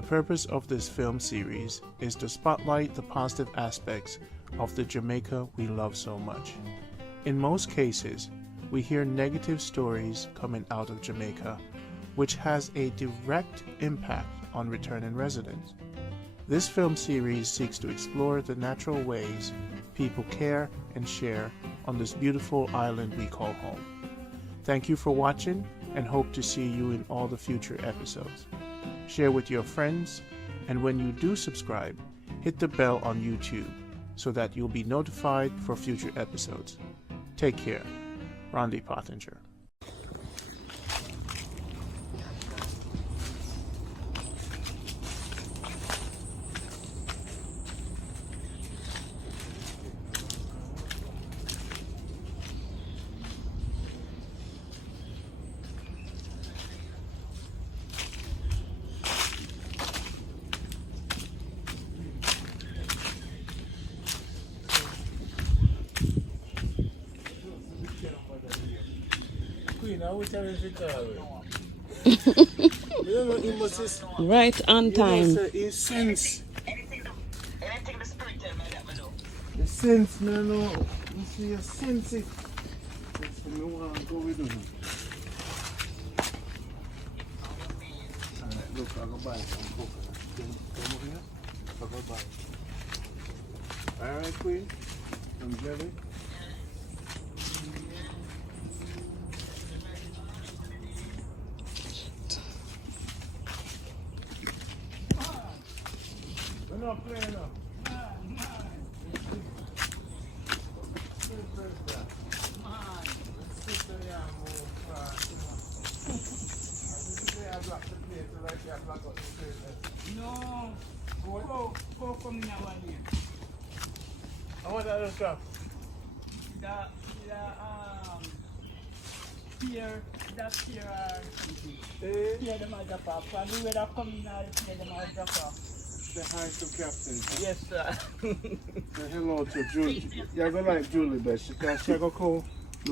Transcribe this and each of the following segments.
The purpose of this film series is to spotlight the positive aspects of the Jamaica we love so much. In most cases, we hear negative stories coming out of Jamaica, which has a direct impact on returning residents. This film series seeks to explore the natural ways people care and share on this beautiful island we call home. Thank you for watching and hope to see you in all the future episodes. Share with your friends, and when you do subscribe, hit the bell on YouTube so that you'll be notified for future episodes. Take care. Randy Pottinger. Right on time. The sense. The sense, no, no. You see, you sense it. That's what I want to go with them. Alright, look, I'll go buy some coconut. Come over here. I'll go buy. Alright, Queen. Some jelly. We're not playing up. No, go from now on here. I want that other stuff. Here, that's here or something. Here them are drop off. And the way that come in now, here them are drop off. Say hi to Captain. Yes, sir. Say hello to Julie. You're going to like Julie best because she's going to come.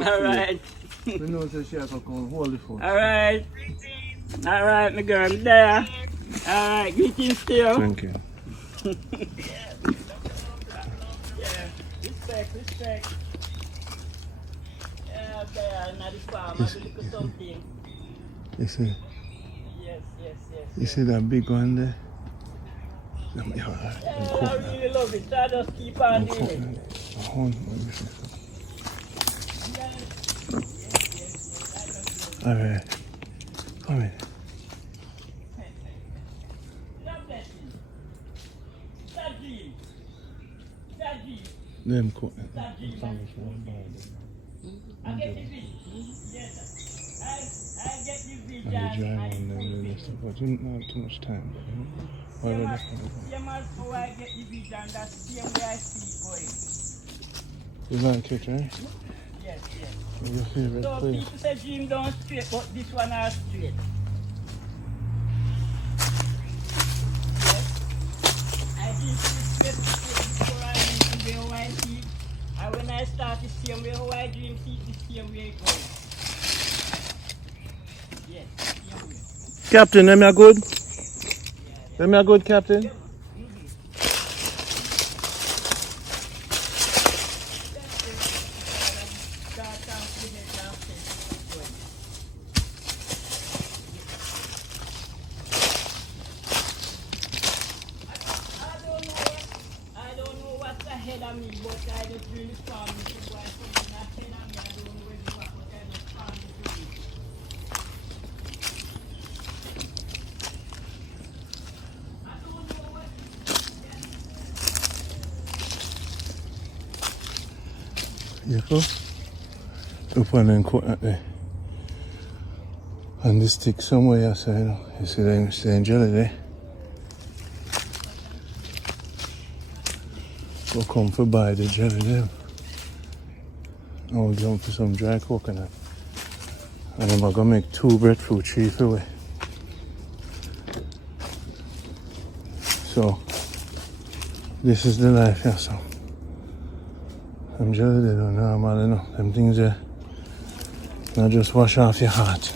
Alright. We know that she's going to come hold the phone. Alright. Alright, my girl, I'm there. Alright, greetings to you. Thank you. Yeah, respect. Yeah, there, now the farm, I will look at something. You see? Yes. You see that big one there? Yeah, I really love it. So I just keep on doing it. Alright. Come in. Them coconut. I get the beach. Yes, I get the beach. And the dry one and stuff. But you don't have too much time. Same as how I get the beach, and that's the same way I see it going. You like it, right? Yes. What's your favorite So place? people say dream down straight, but this one are straight. Yes. I dream straight before I leave the way how I see it. And when I start the same way how I dream, see it the same way it goes. Yes, same way. Captain, them are good? Them are good, Captain? I don't know what's ahead of me, but I just really farm it. So I something ahead of me, I don't know where to go, but I just farm it to it. I don't know what. You go? Up on them coconut there. And the stick somewhere outside. You see the jelly there? Go come for buy the jelly there. Now we're going for some dry coconut. And then we're going to make 2 breadfruit trees for we. So, this is the life, yeah, so. I'm jelly, they don't know, man, you know. Them things there. Now just wash off your heart.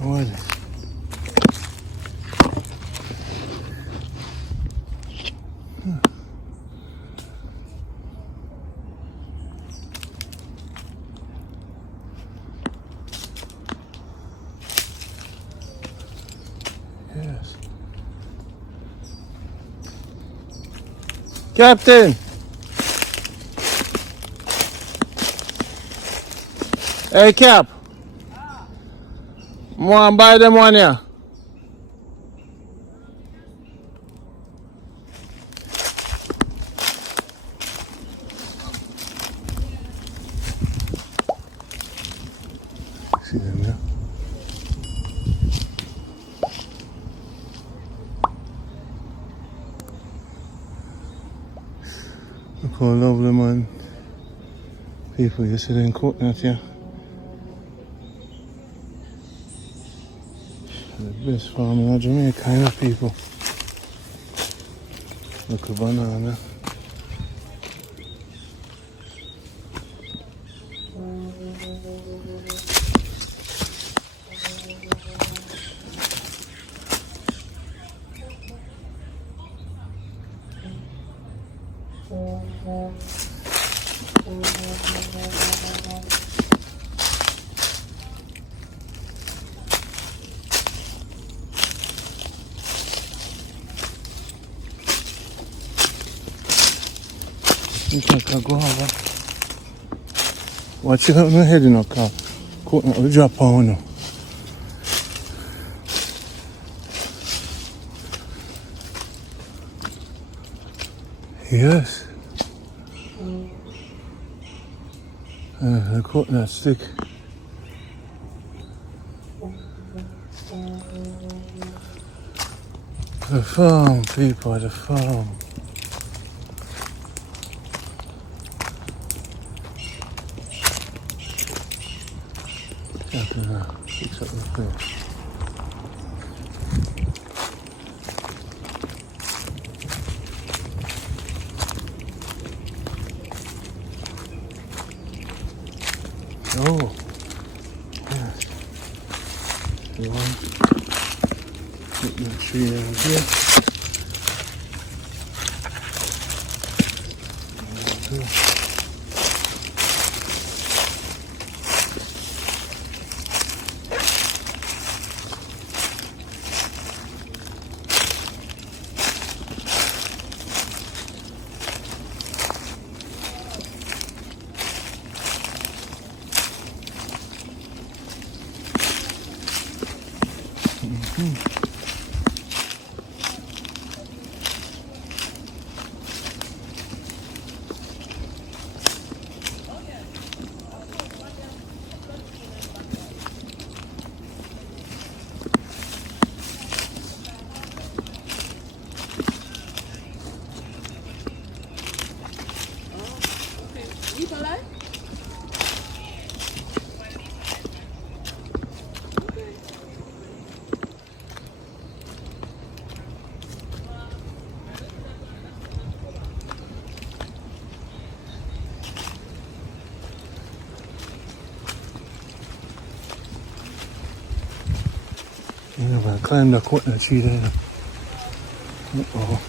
What? Yes. Captain! Hey, Cap! I want to buy them one here. See them there? Look how lovely, man. People, you see them coconut here? The best farming in Jamaica, kind of people. Look, a banana. You can't go over. Watch out my head in the car. Coconut will drop on now. Yes. The coconut stick. The farm, people, the farm. Fix up the place. Oh, yes. The one. Put the tree down here. There we go. I'm going to climb the coconut tree there. Uh-oh.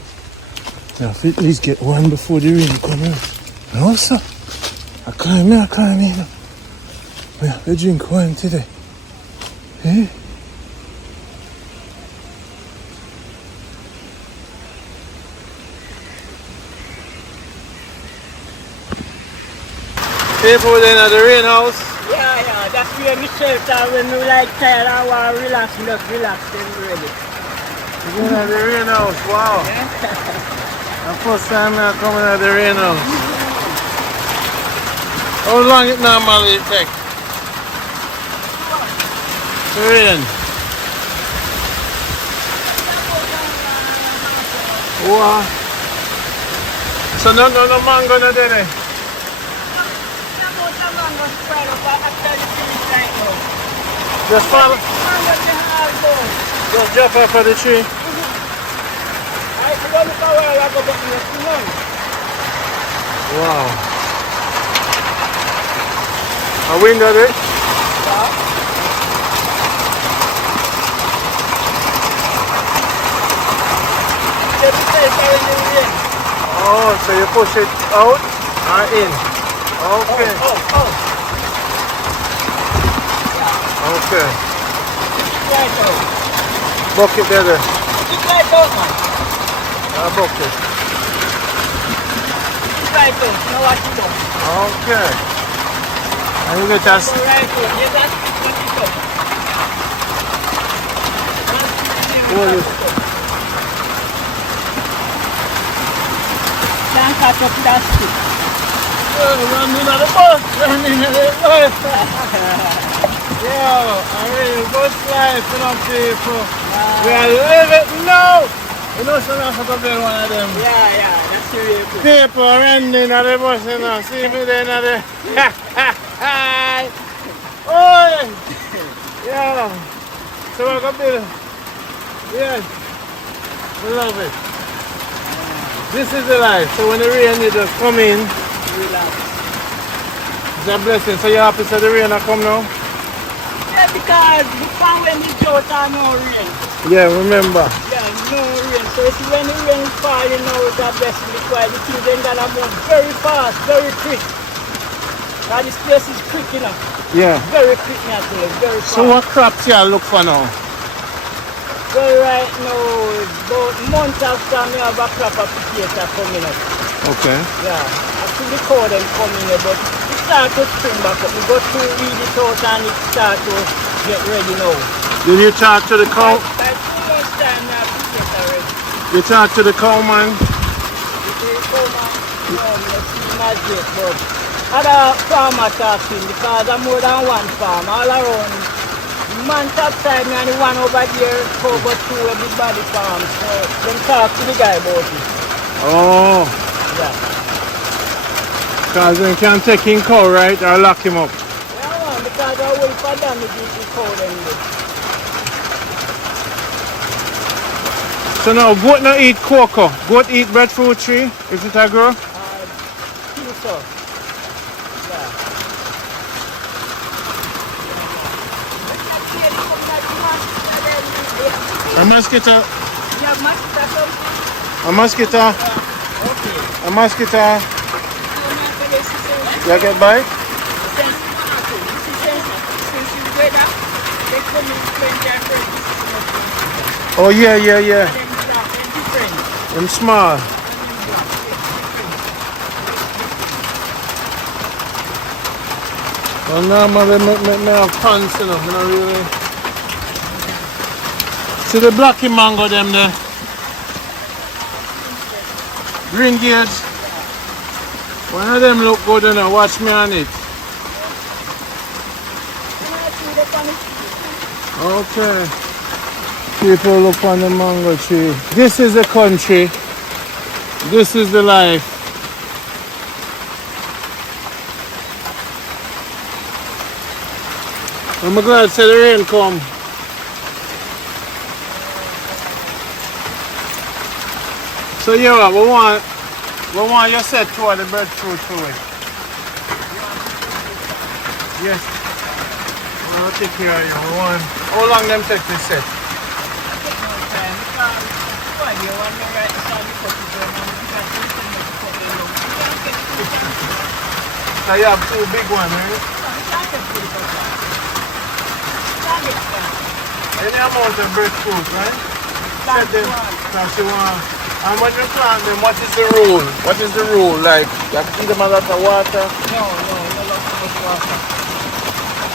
Now, if at least get one before the rain come in. No, sir. I climb in. We have to drink wine today. Eh? People in at the rain house. Yeah, that's where we shelter when we like tired and want to relax, we just relax then we're ready. You're at the rain house, wow. Yeah. The first time I'm coming at the rain house. How long it normally take? To rain? Wow. So no mango no there? Just follow. Just jump up for the tree. Wow. A window there? Oh, so you push it out or in? Okay. Okay. Right out. Bucket there. It's right out, man. Bucket. It's right out. Now what you do? Okay. And you get us. Go right out. You got what you do. Hold it. Can't catch up to that stick. Running on the bus. Running on the bus. Yo, I mean, bus life, you know, people. We are living now. You know, so I have to be one of them. Yeah, that's the way to People running on the bus, you know. See me there, you know. Oh, yeah. So we're going to build. Yes. We love it. This is the life. So when the rain is just come in, relax. it's a blessing. So you're happy so the rain will come now? Yeah, because the farm when it's out and no rain. Yeah, remember. Yeah, no rain. So you see when the rain is falling now, it's a blessing because the things then gonna move very fast, very quick. Now this place is quick, you know. Yeah. Very quick naturally, very fast. So what crops you look for now? Well, right now, about a month after me have a crop of potato coming up. Okay. Yeah, I think the cow them coming up, but it start to spring back up. We got to weed it out and it start to get ready now. Did you talk to the cow? By 2 months time, I have potato ready. You talk to the cow man? The cow man, let's see magic, but other farmer talking because I'm more than one farm all around. Man top side me and the one over there cow got 2 everybody farm. So them talk to the guy about it. Oh. Yeah. Because they can take in cow, right? Or lock him up. Yeah, man, because I will for damage the cow them there. So now goat no eat cocoa. Goat eat breadfruit tree. Is it a grow? Think so. Yeah. A mosquito. You have mosquito something? A mosquito. Okay. A mosquito. You get by? Oh yeah. Them small. Well, normally me have pants, you know, me not really. See the blacky mango them there. Green gauge. One of them look good, you know. Watch me on it. Okay. People look on the mango tree. This is the country. This is the life. I'm glad to see the rain come. So yeah, we want you set toward the breadfruit to it. Yes. I'll take care of you. How long them take to set? So you have 2 big ones, right? Any amount of breadfruit, right? Set them. Because you want. And when you plant them, what is the rule? What is the rule? Like, you have to feed them a lot of water? No, not too much water.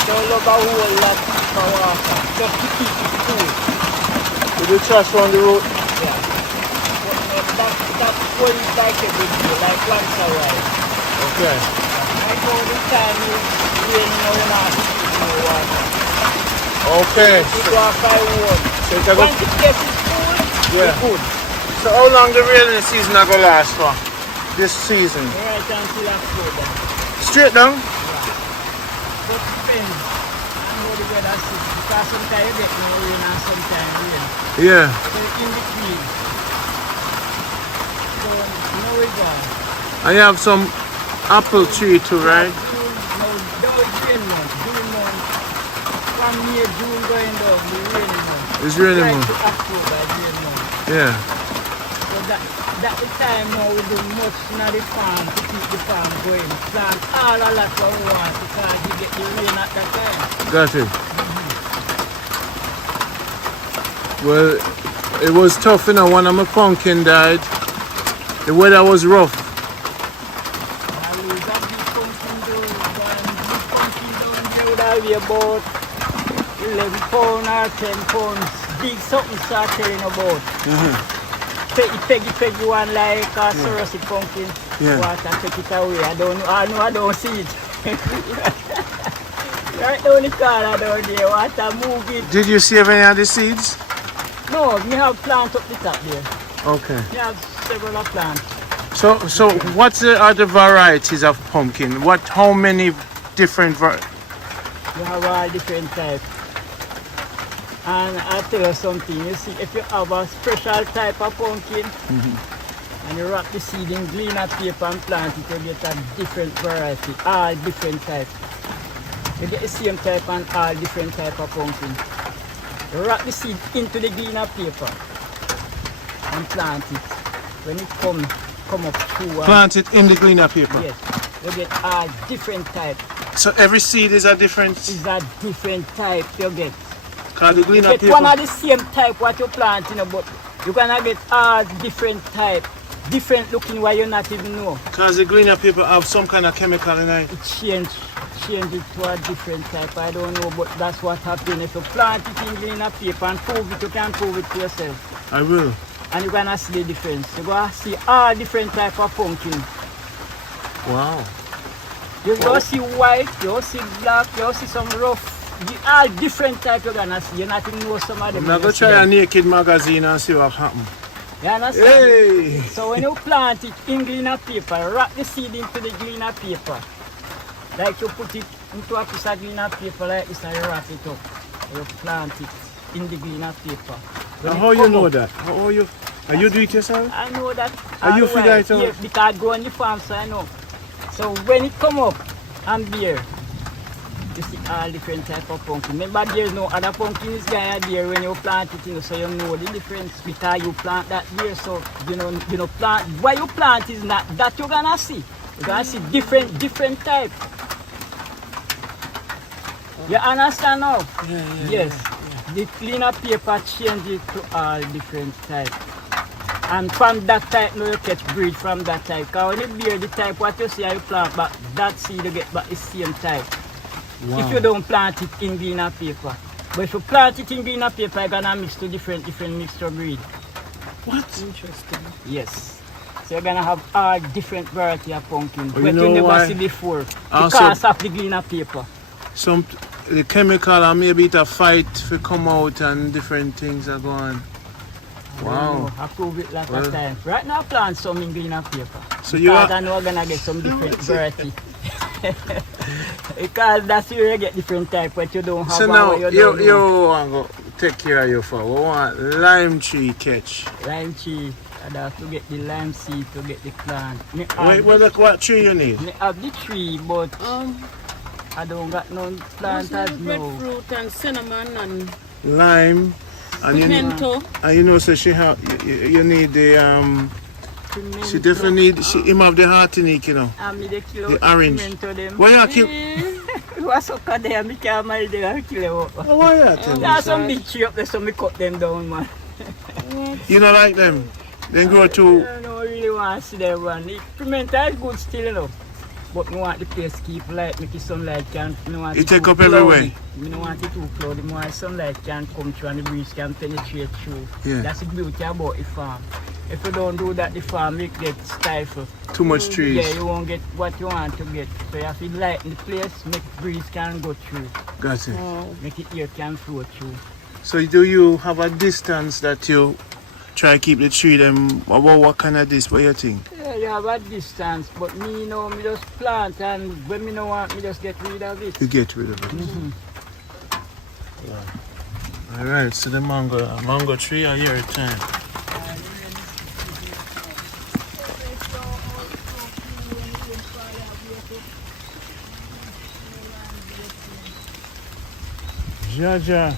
Don't look a whole lot of water. Just to keep it cool. Did you trash on the road? Yeah. But that's what it's like every day, like once a while. Okay. I know the time is rain now, you not to keep no water. Okay. You go off by one. So it's a Once it gets cool, yeah. it's good. So how long the rainy season are going to last for? This season? Right until October. Straight down? But it depends on how the weather is. Because sometimes you get no rain and sometimes rain. Yeah. So in between. So no regard. And you have some apple tree too, right? June month. From May, June going down, the rainy month. It's rainy Right month. to October, rainy month. Yeah. So That the time now we do much in the farm to keep the farm going. Plant all a lot what we want because you get the rain at that time. Got it. Well, it was tough, you know, when my pumpkin died. The weather was rough. I lose a big pumpkin down. Big pumpkin down there would have be about 11 pounds or 10 pounds. Big something start telling about. Peggy one like a Sorosy pumpkin. Yeah. Water take it away. I don't see it. Right down the corner down there, water move it. Did you save any of the seeds? No, we have plant up the top there. Okay. We have several plants. So what's the other varieties of pumpkin? How many different We have all different types. And I'll tell you something, you see, if you have a special type of pumpkin, and you wrap the seed in gleaner paper and plant it, you get a different variety, all different types. You get the same type and all different type of pumpkin. You wrap the seed into the gleaner paper and plant it. When it come up through. Plant it in the gleaner paper? Yes, you get all different type. So every seed is a different? Is a different type you get. Cause the You gleaner get paper? one of the same type what you planting, but you're gonna get all different type, different looking what you not even know. Because the gleaner paper have some kind of chemical in it. It change it to a different type. I don't know, but that's what happens. If you plant it in gleaner paper and prove it, you can prove it to yourself. I will. And you're gonna see the difference. You're gonna see all different type of pumpkin. Wow. You go see white, you see black, you see some rough. All different type you're gonna see. You're not even know some of them. I'm going to try a naked magazine and see what happens. You understand? Hey! So when you plant it in gleaner paper, wrap the seed into the gleaner paper. Like you put it into a piece of gleaner paper like this and you wrap it up. You plant it in the gleaner paper. And how you know that? How you do it yourself? I know that. Are you figure it out? Yes, because I go on the farm, so I know. So when it come up and bear, you see all different type of pumpkin. Remember, there's no other pumpkins there when you plant it, you know, so you know the difference because you plant that there. So you know plant. Why you plant is not that you're gonna see. You're gonna see different type. You understand now? Yeah. Yes. The cleaner paper change it to all different type. And from that type, now you catch breed from that type. Because when you bear the type, what you see how you plant back, that seed you get back the same type. Wow. If you don't plant it in gleaner paper. But if you plant it in gleaner paper, you're gonna mix to different mixture breed. What? Interesting. Yes. So you're gonna have all different variety of pumpkin. Oh, but you you know never why? see before. Also- Because of the gleaner paper. The chemical and maybe it a fight to come out and different things are going. Wow. I prove it like Well. a time. Right now, plant some in gleaner paper. So you because are- I know I'm gonna get some different variety. Because that's where you get different type, but you don't have So one now where you don't know. you want to take care of your farm. We want lime tree catch. Lime tree. I have to get the lime seed to get the plant. Me Wait, have what tree you need? me have the tree, but I don't got no plant as no. Breadfruit and cinnamon and Lime. And pimento. you know, so you need the she definitely need him have the heartinique, you know. And me the kilo The orange. pimento them. Why you kill? What's up there? Me can't marry them and kill them up. Why you tell There are me? some big tree up there, so me cut them down, man. You don't like them? Then grow I to don't really want to see them, man. The pimento is good still, you know. But me want the place keep light, make the sunlight can. Me want It too take up cloudy. everywhere. Me don't want it too cloudy. Me want sunlight can come through and the breeze can penetrate through. Yeah. That's the beauty about the farm. If you don't do that, the farm will get stifled. too much trees. Yeah, you won't get what you want to get. So you have to lighten the place, make breeze can go through, Got it. make the air can flow through. So do you have a distance that you try to keep the tree them? What kind of this? What you think? Yeah, you have a distance, but me, you know, me just plant and when me no want, me just get rid of it. You get rid of it. All right. So the mango tree are here time. Jaja.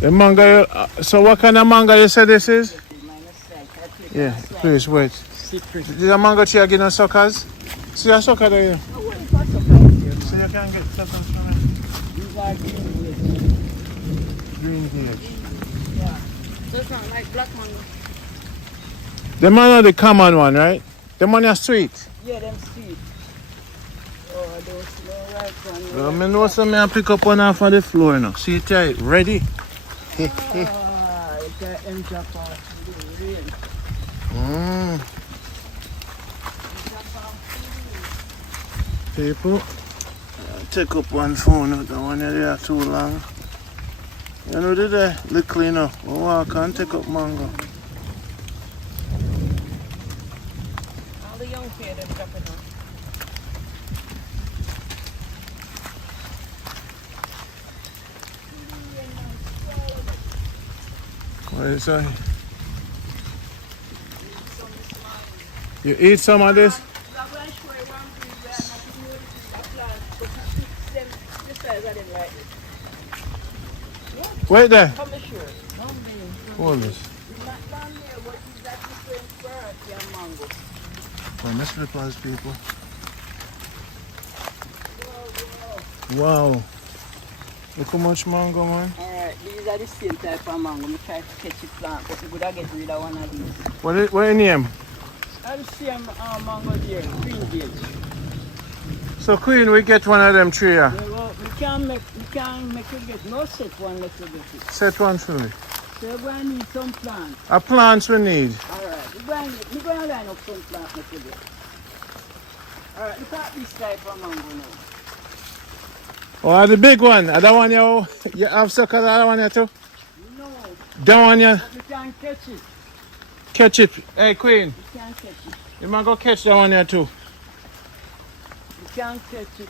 The mango. So what kind of mango you say this is? Yeah, please wait. Citrus. Did the mango tree again on suckers? See a sucker there? Oh, what is that surprise here, So man? you can get suckers from it. These are green Green gauge. Yeah. Does not like black mango. The man are the common one, right? The one is sweet. Yeah, them sweet. Oh, those smell right one. Well, I know some I pick up one off of the floor now. See it right, ready? Ah, it can enter past the rain. People, take up one phone out, the one there too long. You know, did they look clean up? Oh, I can't take up mango. All the young kids them dropping off. What is that? You eat some of this? Wait there. Come here. Hold this. Not down there, what is that different variety of mango? Oh, let's replace people. Wow. Look how much mango, man. Alright, these are the same type of mango. We try to catch it plant, but we could get rid of one of these. What is your name? That's the same mango there, green gauge. So Queen, we get one of them tree here. Yeah, well, we can't make you get no set one let you get it. Set one for me. So we're going to need some plants. A plants we need. Alright, we're going to line up some plants let you get. Alright, look at this type of mango now. Oh, the big one. That one you have suckers, that one here too? No, That one you we can't catch it. catch it. Hey Queen, We can't catch it. you might go catch that one here too. We can't catch it.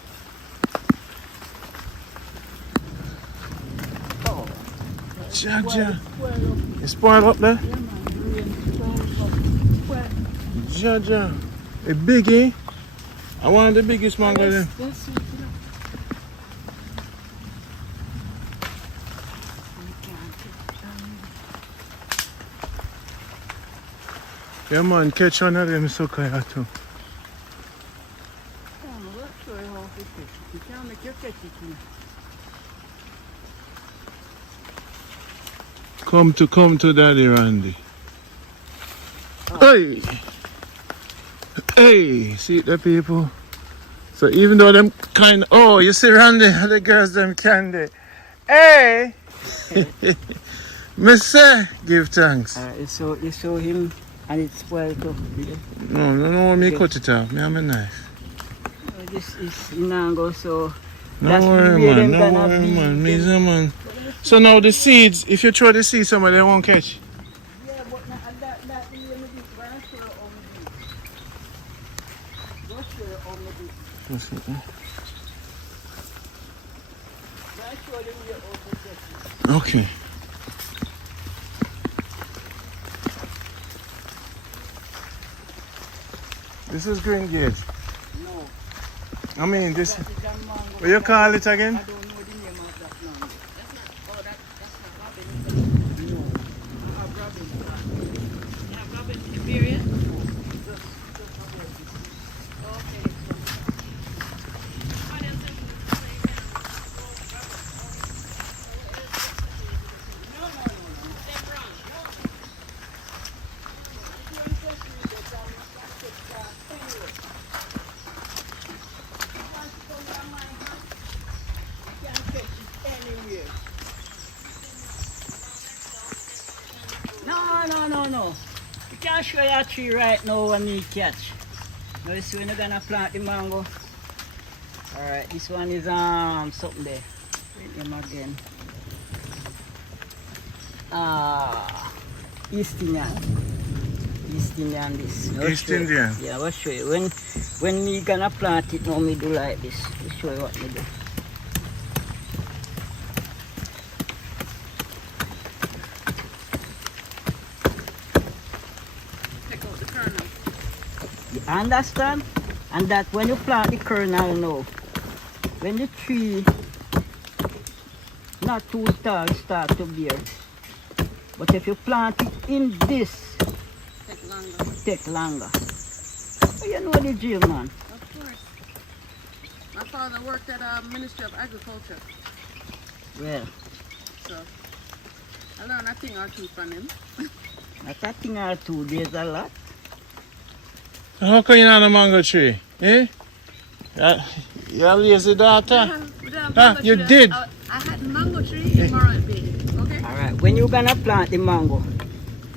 Oh, Jaja. well, It's spoiled up there? yeah, man, rain, well, Jaja. A biggie. I want the biggest mango then. That's it, Yeah man, catch one of them sucker here too. I'm not sure how to catch it. You can't make you catch it. Come to Daddy Randy. Hey! Hey! See the people? So even though them kind oh, you see Randy, the girls them candy. Hey! Me say, give thanks. You saw him and it's spoiled up. No, me cut it off. Me have a knife. This is Inango, so No that's worry, where man. them No gonna worry, be. man. Me say, man. So now the seeds, if you throw the seeds somewhere, they won't catch. Yeah, but that the way me did, but I'm sure how me did. Not sure how me did. What's it, eh? But I'm sure the way how me get it. Okay. This is green gauge. No. I mean, this. That is a mango. What you call it again? I don't know the name of that mango. That's not robin. No. I have rabbit. You have robin Siberia? Just Okay. No. You can't show your tree right now when you catch. Now this one you're gonna plant the mango. Alright, this one is something there. Wait him again. East Indian. East Indian this. East Indian? Yeah, I'll show you. When me gonna plant it now me do like this. I'll show you what me do. Take out the kernel. You understand? And that when you plant the kernel now, when the tree not too tall start to bear. But if you plant it in this, Take long longer. Take longer. But you know the drill, man. Of course. My father worked at Ministry of Agriculture, Well, so I learned a thing or two from him. not a thing or two, there's a lot. How come you're not on a mango tree? Eh? You're a lazy daughter. You did. I had mango tree in Morant Bay. Okay. Alright, when you're gonna plant the mango,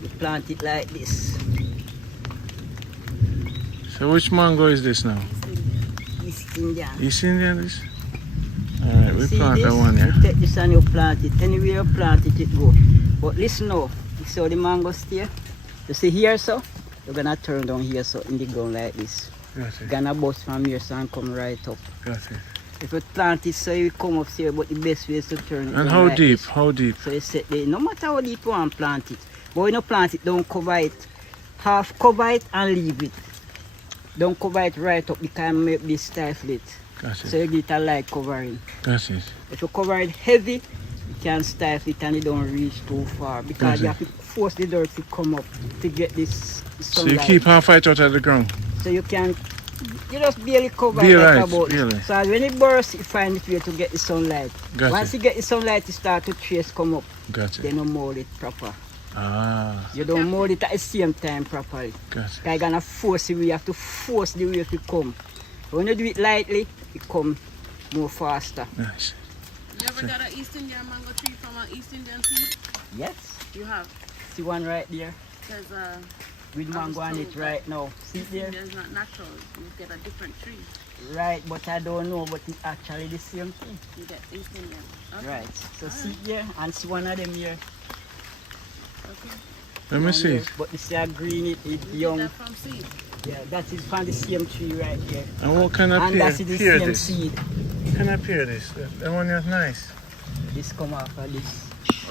you plant it like this. So which mango is this now? East Indian. East Indian this? Alright, we See plant this? that one You here. take this and you plant it. Anywhere you plant it, it go. But listen now, you see how the mango stay? You see here, so? You're gonna turn down here, so in the ground like this. Got You're it. gonna bust from here, so and come right up. Got it. If you plant it, so you come up here, but the best way is to turn it And down how like deep? this. How deep? So you set the, no matter how deep you want to plant it. But when you plant it, don't cover it. Half cover it and leave it. Don't cover it right up because it may be stifle it. Got So it. you get a light covering. Got it. If you cover it heavy, you can stifle it and it don't reach too far because you have to force the dirt to come up to get this So you sunlight. keep half it out of the ground. So you can, you just barely cover Be it like right, about. barely. So when it bursts, you find it way to get the sunlight. Got Once it. you get the sunlight, you start to trace come up. Got it. Then you mold it proper. Ah, You don't mold it at the same time properly. got it. You're gonna force it, you have to force the way to come. When you do it lightly, it come more faster. Nice. You ever got an East Indian mango tree from an East Indian seed? Yes. You have. See one right there Because with I was mango on it told right now. See East there? Indian is not natural. You get a different tree. Right, but I don't know, but it's actually the same thing. You get East Indian. Okay. Right. So see there and see one of them here. Okay. Let me One see. there. But this is green, it's You get young. that from seed. Yeah, that is from the same tree right here. And what kind of And pear? that's the Pear same this? seed. What kind of pear this? That one is nice. This come off of this.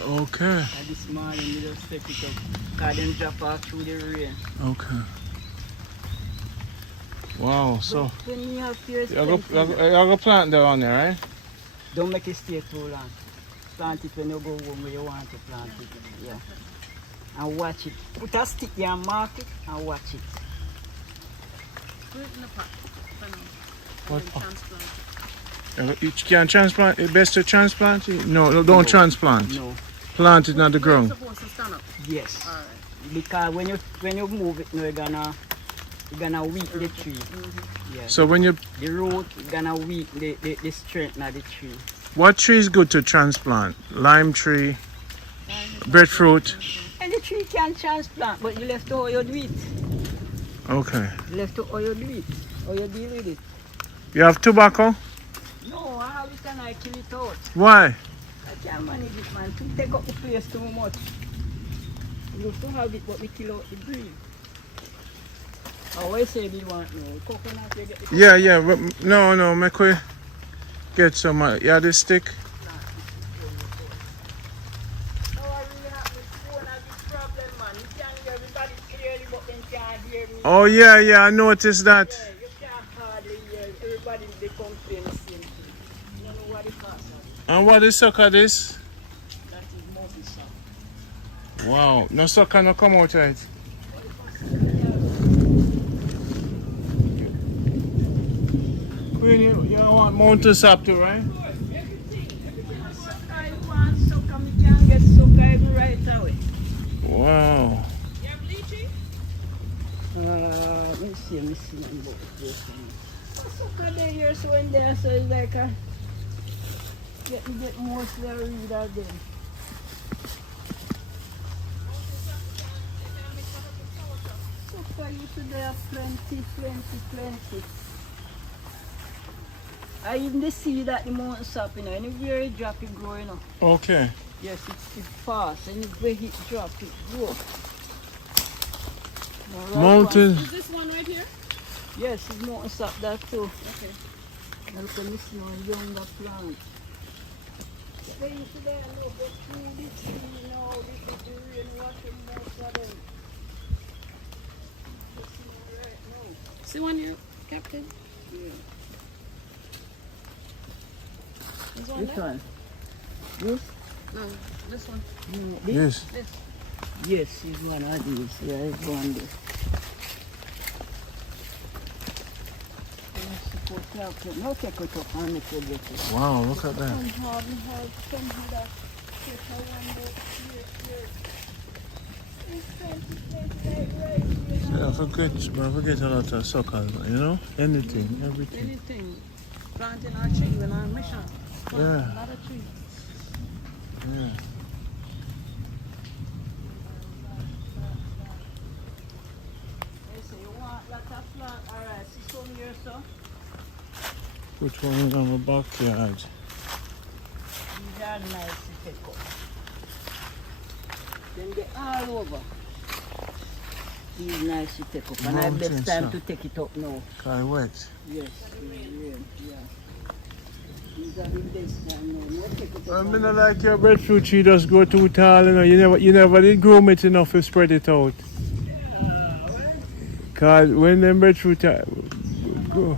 Okay. And this morning we just take it up. Because them drop off through the rain. Okay. Wow. So When you have pears, you're gonna plant that on there, right? don't make it stay too long. Plant it when you go home where you want to plant it. Yeah. And watch it. Put a stick here and mark it and watch it. Put it in the pot for now. What And then pot? transplant it. You can transplant. It's best to transplant it? No, don't No. transplant. No. Plant it on the Where ground. it's supposed to stand up. Yes. Alright. Because when you move it, you're gonna weaken the tree. Yeah. So when you, The root gonna weaken the strength of the tree. what tree is good to transplant? Lime tree, breadfruit. And the tree can transplant, but you left to how you do it. Okay. You left to how you do it. How you deal with it. You have tobacco? No, I have it and I kill it out. Why? I can't manage it, man. To take up the place too much. We used to have it, but we kill out the breed. I always say we want no coconut. You get the Yeah, yeah. But no. Make we get some. Yeah, this stick. No, I really have this phone has this problem, man. You can't hear everybody clearly, but then can't hear me. Oh yeah. I noticed that. Yeah, you can't hardly hear everybody. They complain the same thing. You don't know what it costs. And what is sucker this? That is multi sound. Wow. No sucker no come out right. Queen, you want mountain sap too, right? Everything a sucker you want, sucker, we can get sucker right away. Wow. You have lychee? Let me see about this one. Sucker there here, so in there, so it's like a get mostly a reader then. Sucker you should have plenty. I even the seed that the mountain sap, you know, anywhere it drop it grow, you know. Okay. Yes, it's fast, and where it drop it grow. Now, right Mountain. Is this one right here? Yes, it's mountain sap that too. Okay. Now look at this one, younger plant. They used to there, no, but through this tree now, this is the rain washing most of them. This one right now. See one here, Captain? Yeah. This one This there? one. This? No, this one. No, this. Yes. This. Yes, he's one of these. Yeah, he's one there. No take it up and make it get. Wow, look at that. Some have that take Yeah, forget a lot of suckers, you know? Anything, everything. Anything. Planting our tree when our mission. Yeah. A lot of trees. Yeah. So you want like a plant, alright, see some here, so? Which one is on the backyard? These are nice to take up. Then they all over. These nice to take up. And I best Mountains, time huh? to take it up now. Kind of wet. Yes, yeah. These are the best time now. No take it I up. mean, like your breadfruit tree just go too tall, you know. You never did groom it enough to spread it out. Cause when them breadfruit go.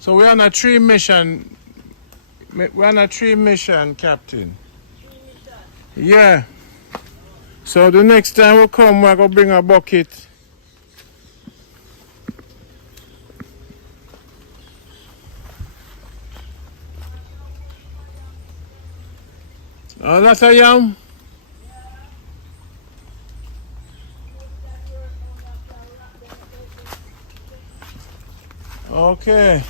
So we're on a tree mission. We're on a tree mission, Captain. Yeah. So the next time we come, we're gonna bring a bucket. Oh, that's a yam. Okay.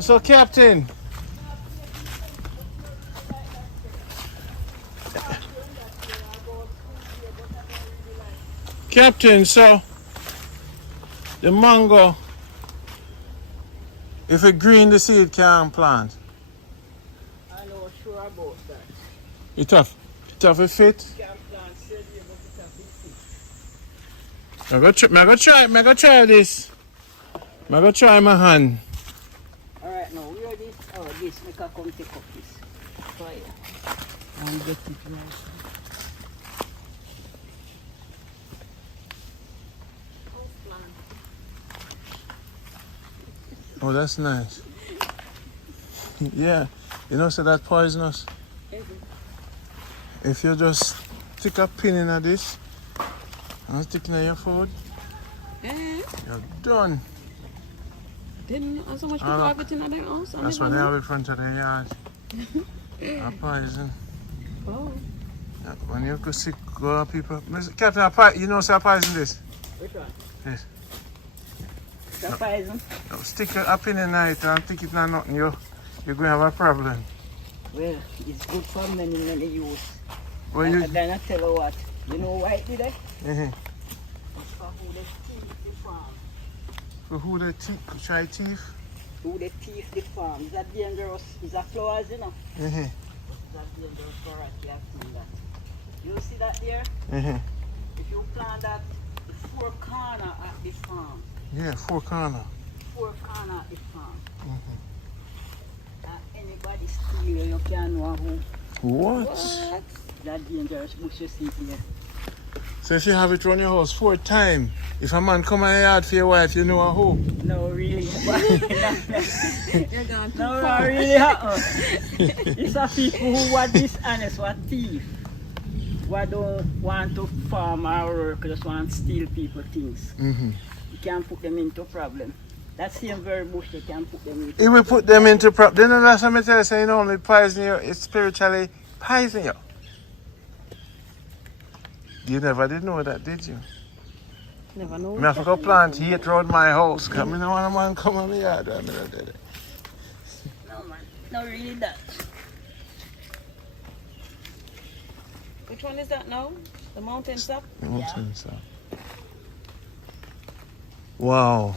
So Captain. Captain, so the mango, if it green, the seed can't plant. I'm not sure about that. It tough it fit. You can plant seed here, but it have to fit. I go try this. I go try my hand. Alright, now where this? Oh, this. Make a come take up this. Fire. And get it right. Oh, that's nice. Yeah, you know, so that's poisonous. If you just stick a pin in this and stick it in your food, you're done. Didn't know so much people have it in their house. That's why they have it in front of the yard. A poison. Oh. Yeah, when you go sick, go people. Captain, you know, say a poison this? Which one? Yes. The poison? No, stick a pin in it and stick it in nothing, you're going to have a problem. Well, it's good for many use. Well, I'm gonna tell you what. You know why it did it? Uh-huh. It's for who they thief the farm. For who they try thief? Who they thief the farm. Is that dangerous? Is that flowers, you know? Uh-huh. Is that dangerous for us? You have seen that. You see that there? Uh-huh. If you plant that, the four corner at the farm. Yeah, four corner. Four corner at the farm. Mm-hmm. Anybody steal, you can know who. What? That dangerous bush you see here. So if you have it around your house 4 times, if a man come in the yard for your wife, you know who? No, really. You're gone too No, far. not really. It's a people who are dishonest, who are thief. Who don't want to farm or work, just want to steal people things. Mm-hmm. You can't put them into problem. That same very bush, you can put them into If we put them into problem, then that's what I tell you, saying only poison you, it's spiritually poison you. You never did know that, did you? Never know. I have to go plant heat round my house, because I don't want a man come on the yard and I did it. No, man. Not really that. Which one is that now? The mountain sap? Mountain sap. Wow.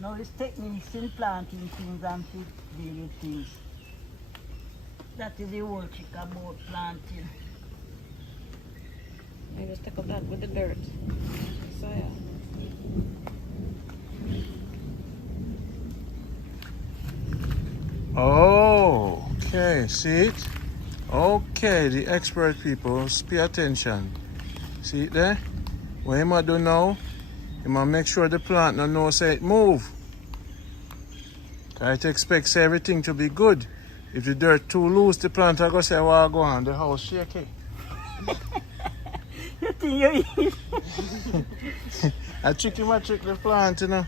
Now it's techniques in planting things and to deal with things. That is the whole trick about planting. I just take up that with the dirt. So yeah. Oh, okay. See it? Okay, the expert people, pay attention. See it there? What you might do now, you might make sure the plant no know say it move. It expects everything to be good. If the dirt too loose, the plant will go say, well, go on, the house shaky. You think you eat? I trick him, I trick the plant, you know.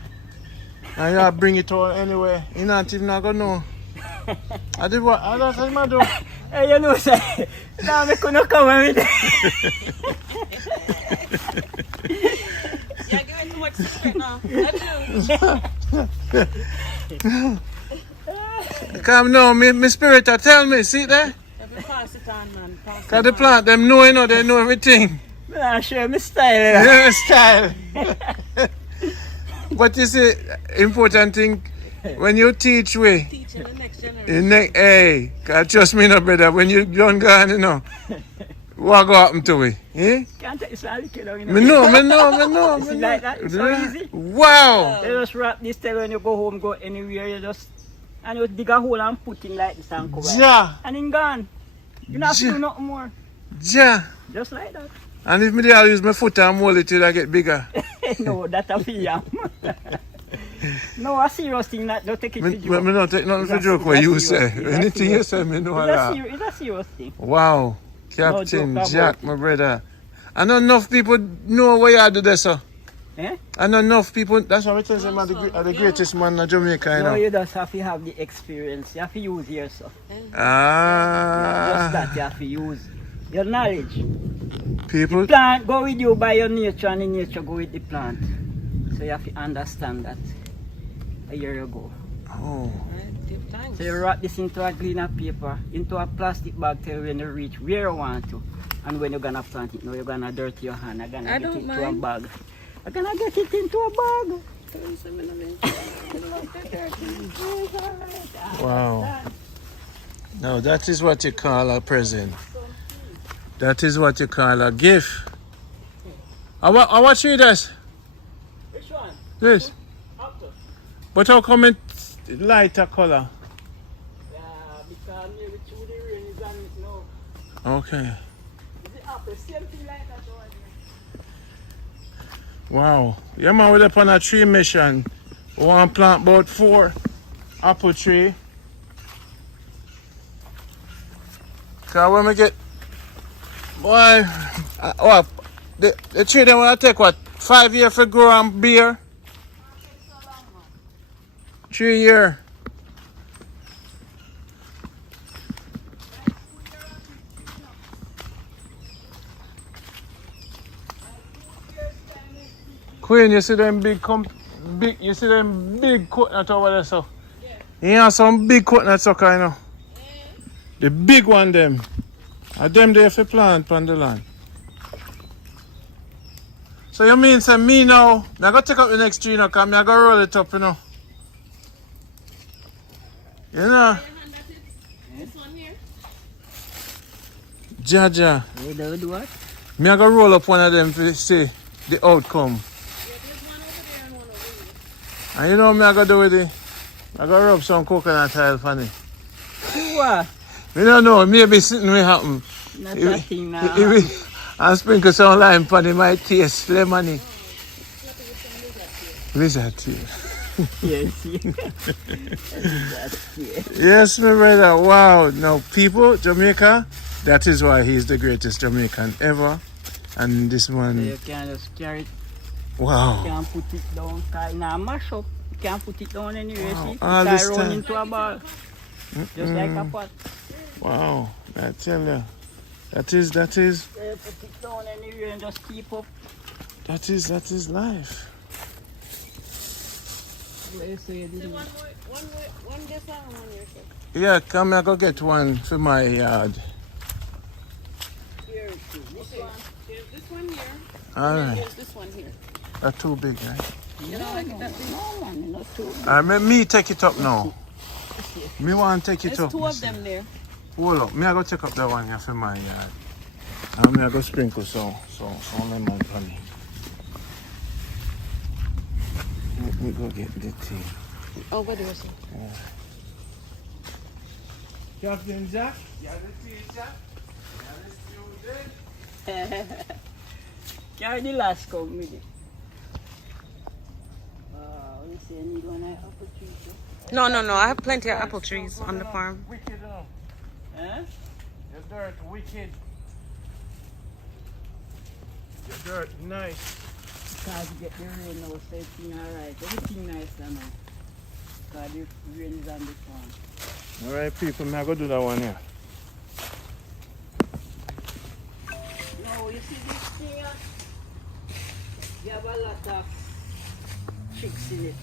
And you bring it all anyway. You not even not gonna know. I did what? I don't think I do. Hey, you know, say, now I couldn't come with it. You're giving too much secret now. I do. Come now, my spirit, tell me, see there? Let me pass it on, man. Cause the plant, them know, you know, they know everything. I'm sure my style. Yeah, style. But you see, important thing, when you teach we, Teaching the next generation. hey, cause trust me, no brother, when you done gone, you know, what go happen to we? Eh? Can't take this all the kid out, you know. Me know. It's like that, it's so easy. Wow. You just wrap this tail when you go home, go anywhere, you just, and you dig a hole and put in like this and cover it. Yeah. And then gone. You don't have to Ja. do nothing more. Yeah. Just like that. And if me there use my foot and mold it till I get bigger. No, that's a fear. No, a serious thing, not, don't take it to Me joke. not take nothing for joke what you say. Anything you say, me know that. It's a serious thing. Wow. Captain No joke Jack, about my brother. And not enough people know what you do there, sir. Eh? And not enough people, that's why I tell them I'm the greatest man in Jamaica, you No, know. you just have to have the experience. You have to use yourself. Just Ah. that you have to use your knowledge. People, Plant go with you by your nature and the nature go with the plant. So you have to understand that a year ago. oh, Give thanks. So you wrap this into a cleaner paper, into a plastic bag till when you reach where you want to. And when you're gonna plant it, now you're gonna dirty your hand. I'm gonna I get don't it into mind. a bag. I'm gonna get it into a bag. wow. Now that is what you call a present. That is what you call a gift. I watch you this. Which one? This. Apple. But how come it lighter color? Yeah, because maybe through the rain is on it now. Okay. Is it apple? Same thing like that over there. Wow. Yeah, man, we're up on a tree mission. We want to plant about 4 apple tree. Cause when we get, boy, the tree then will take what, 5 years to grow and bear? 3 years. Queen, you see them big, you see them big coconut over there, so? Yeah. You have some big coconut sucker, you know? Yeah. The big one, them. And them they have to plant on the land. So you mean, say me now, I go take up the next tree, you know, because I go roll it up, you know? You know? This one here. Jaja. You do what? Me I go roll up one of them to see the outcome. Yeah, there's one over there and one over here. And you know what I go do with it? I go rub some coconut oil for it. What? We don't know, maybe something will happen. Not that thing now. And sprinkle some lime for it, might taste lemony. Lizard tail. Yes, yes. Yes, my brother. Wow. Now, people, Jamaica, that is why he's the greatest Jamaican ever. And this So one, you can just carry it, wow. you can put it down, because it not mash up. You can put it down anywhere, Wow, see? all It this can run time. into a ball. Just like a pot. Wow. I tell you. That is, So you put it down anywhere and just keep up. that is life. So you didn't. One this and one here. So. Yeah, come here, go get one for my yard. Here it is. This one. There's this one here. All And then right. there's this one here. That's too big, right? You know, like that big. No, man, not too. All right, me take it up now. Me want to take it There's up. two of them there. Hold up. Me I go take up that one here for my yard. And me I go sprinkle some lemon on it. Let me go get the tea. Over there, sir. Captain Jack? Yeah, the tea, Jack? Carry the last come with it. You say you need one apple tree, sir? No. I have plenty of apple trees on the farm. Wicked, Huh? Your dirt, wicked. Your dirt, nice. Because you get the rain now, so everything alright. Everything nice now. Because the rain is on the farm. Alright, people, me I go do that one here. No, you see this thing here? You have a lot of tricks in it.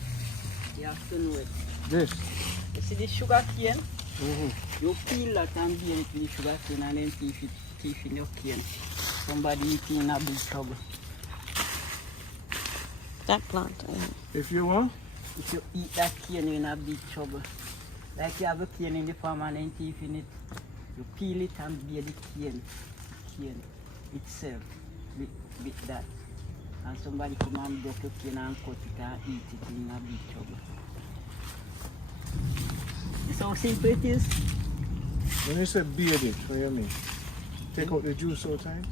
You have to know it. This. You see the sugar cane? Mm-hmm. You peel that and beat it with the sugar cane and then teeth in your cane. Somebody eating in a big trouble. That plant. If you want. If you eat that cane, you're in a big trouble. Like you have a cane in the farm and then teeth in it. You peel it and beat the cane itself with that. And somebody come and break your cane and cut it and eat it in a big trouble. It's how simple it is. When you say beard it, what do you mean? Take out the juice all time?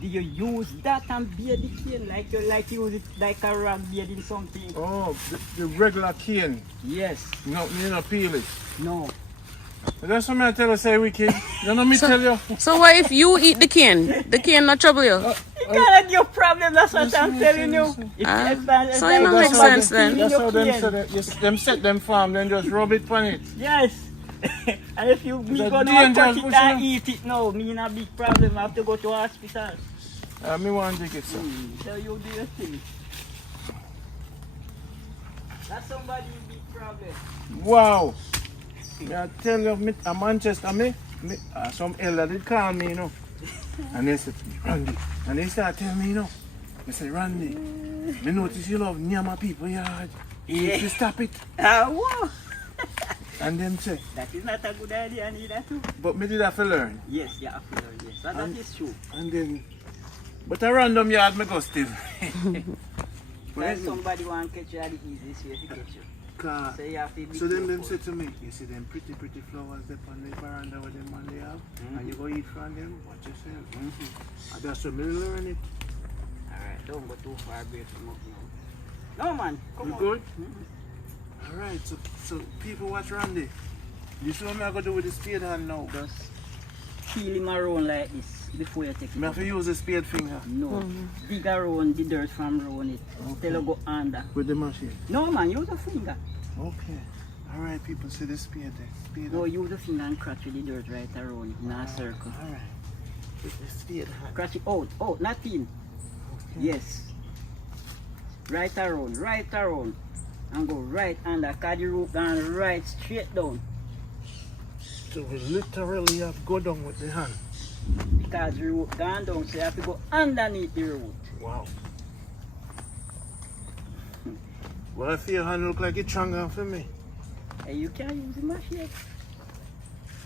You use that and beard the cane like you use it like a rag bearding something. Oh, the regular cane. Yes. No, you don't peel it. No. That's what I tell you, say wicked. You know me tell you. So what if you eat the cane? The cane not trouble you? You can't give problem, that's what I'm telling you. So it don't make sense then. That's how them set them farm, then just rub it on it. Yes. And if you me go now touch it and eat it now, me in a big problem, I have to go to hospital. Me want to take it, sir. So you do your thing. That's somebody big problem. Wow. I tell you, I'm Manchester, some elder did call me, you know. And they said, Randy, and they start telling me, you know. They said, Randy, me notice you love Nyama people yard. You need to stop it. Whoa. And them say, That is not a good idea, neither too. but me did have to learn. Yes, you have to learn, yes. So that is true. And then, but a random yard me go still. When somebody want to catch you, the easiest way to catch you. So, So you have to be so then them careful. say to me, you see them pretty flowers there on the veranda with them on they have, and you go eat from them, watch yourself. And that's what me learn it. Alright, don't go too far away from up now. No man, come You on. good? Alright, so people watch Randy. You see what I go do with the spade hand now? Just peel him around like this before you take it. I have to use the spade finger No, dig around the dirt from around it. Till you go under. with the machine. No man, use a finger. Okay. Alright, people, see the spade there. Spade Go up. use a finger and crash with the dirt right around it in a circle. Alright. With the spade hand. Crash it out, not in. Okay. Yes. Right around. And go right under, cause the root gone right straight down. So we literally have go down with the hand. Because the root gone down, so you have to go underneath the root. Wow. Well, I feel your hand look like it's stronger for me. Hey, you can use the machine.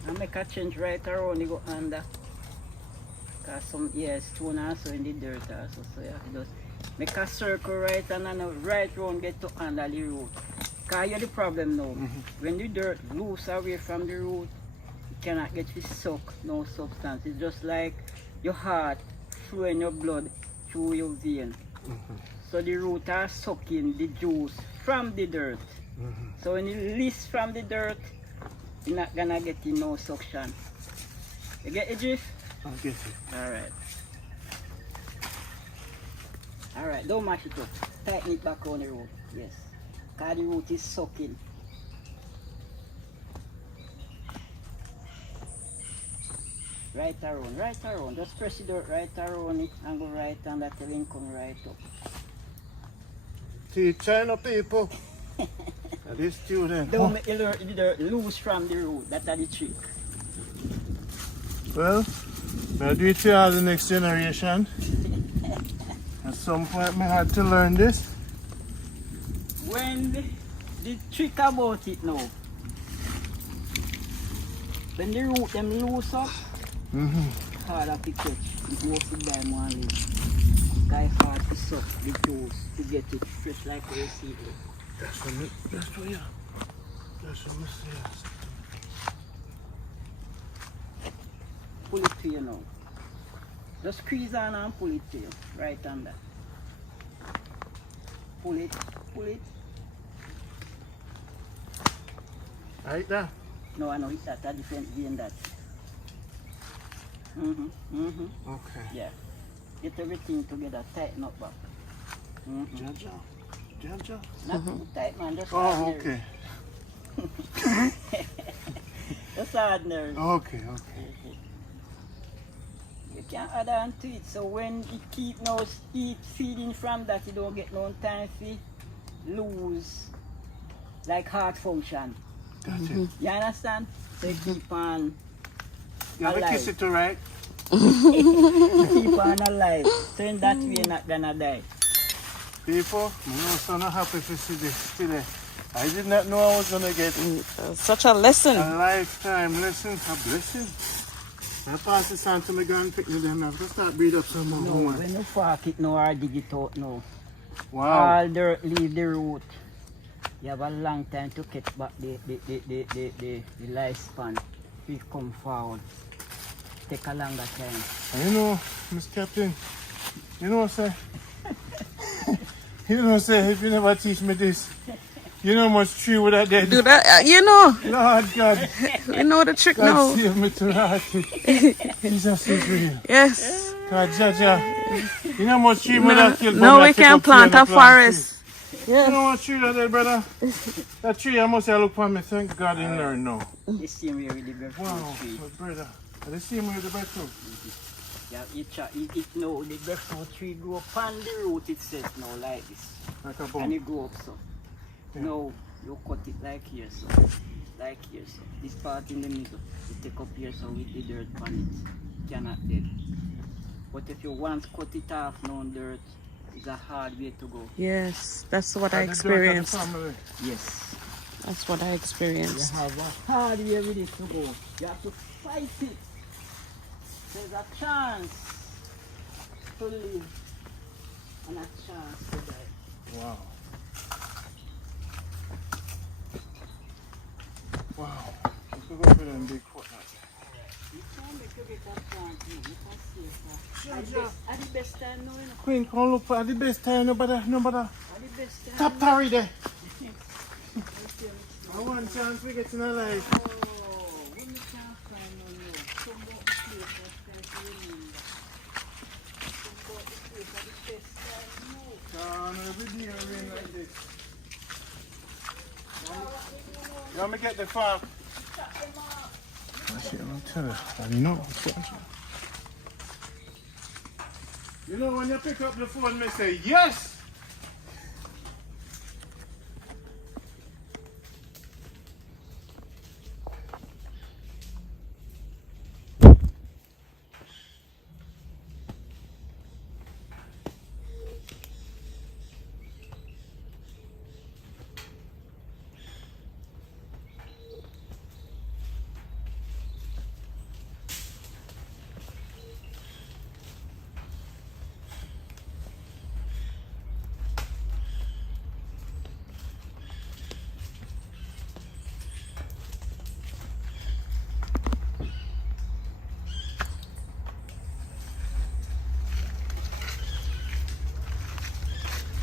And make a change right around, you go under. Cause some, stone also in the dirt also, so you have to just make a circle right and then right round get to under the root. Cause you have the problem now. When the dirt loose away from the root, you cannot get to suck no substance. It's just like your heart flowing your blood through your vein. So the root are sucking the juice from the dirt. So when you release from the dirt, you're not gonna get in no suction. You get the drift? I'll get it. Alright, don't mash it up. Tighten it back on the root. Yes. Cause the root is sucking. Right around. Just press the dirt right around it and go right under till it come right up. Teach China people. This student. Don't make the dirt loose from the root. That's the trick. Well, I'll do it for all the next generation. At some point, I had to learn this. When the trick about it now, when the root them loose up, harder to catch. It goes to them one leaf. Guy hard to suck the juice to get it fresh like a seed. That's what I say. Pull it to you now. Just squeeze on and pull it to you. Right under. Pull it. Right there. No, I know it's that a different vein that. Okay. Yeah. Get everything together, tighten up back. Jaja. Not too tight, man. Just Oh, ordinary. okay. Just ordinary. Okay. You can add on to it, so when it keep feeding from that, you don't get no time to lose like heart function. Gotcha. You understand? So you keep on You have a alive. kiss it to right? Keep on alive. So in that way, you're not gonna die. People, I'm so not happy to see this today. I did not know I was gonna get Such a lesson. a lifetime lesson, a blessing. I pass this on to my grandpicnic then I have to start breed up some more. No, when you fork it now or dig it out now, Wow. all dirt leave the root. You have a long time to catch back the lifespan. If it come forward, take a longer time. And you know, Mr. Captain, you know, sir, if you never teach me this, you know how much tree would I dead? Do that, you know. Lord God, We know the trick God now. save me to that. Jesus is real. Yes. God, Jaja, you know how much tree would I kill? No, we can plant a forest. You know what tree that is, brother? That tree, I must have looked for me. Thank God in there now. The same way with the breadfruit Wow, tree. but brother, the same way with the breadfruit. Yeah, it now the breadfruit tree grow up on the root itself now like this. Like a And bone. it grow up so. Yeah. Now you cut it like here so. Like here so. This part in the middle, you take up here so with the dirt on it. Cannot dead. But if you once cut it off now dirt, it's a hard way to go. Yes, that's what I And the dirt of the experienced. family. Yes. That's what I You experienced. have a hard way with it to go. You have to fight it. There's a chance to live and a chance to die. Wow. Wow. You could go for them big foot now. You can't make a better plant, you can see it. At the best time now, you know. Queen, come look for the best time, nobody. At the best time. Stop tarry there. Okay. I want chance we get in our life. Oh, when you can't find no more. Some about the place that can remember. Some about the place at the best time now. Every day it rain like this. You want me to get the farm? That's it, I'll tell you. I know. You know when you pick up the phone, they say, yes!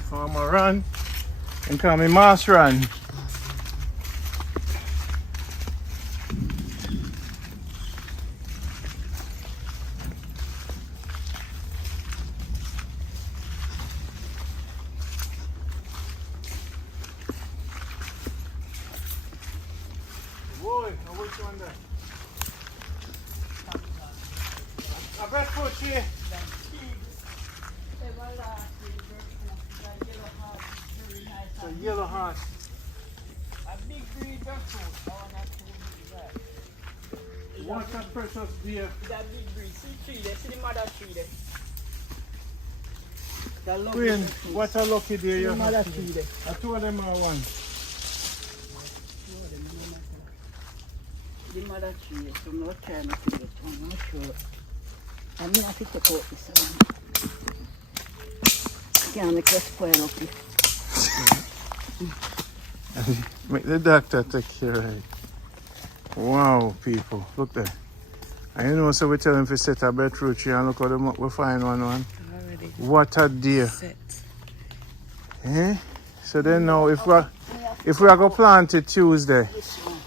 Farmer run and call me Moss run. Boy, I wish one there. A breadfruit tree. A yellow heart. A big breed breadfruit. I want to do that. What a precious deer. That big breed. See tree there. See the mother tree there. Queen, what a lucky day you Mother have. tree there. Two of them are one. The mother tree, so no time to get one, I'm not sure. I'm going to take out this one. Can't make us spoil up it. Make the doctor take care of it. Wow, people, look there. And you know, so we tell them to set a breadfruit tree and look how we find one. Already What a deer. set. Eh? So then now, if we are going to plant it Tuesday, This one.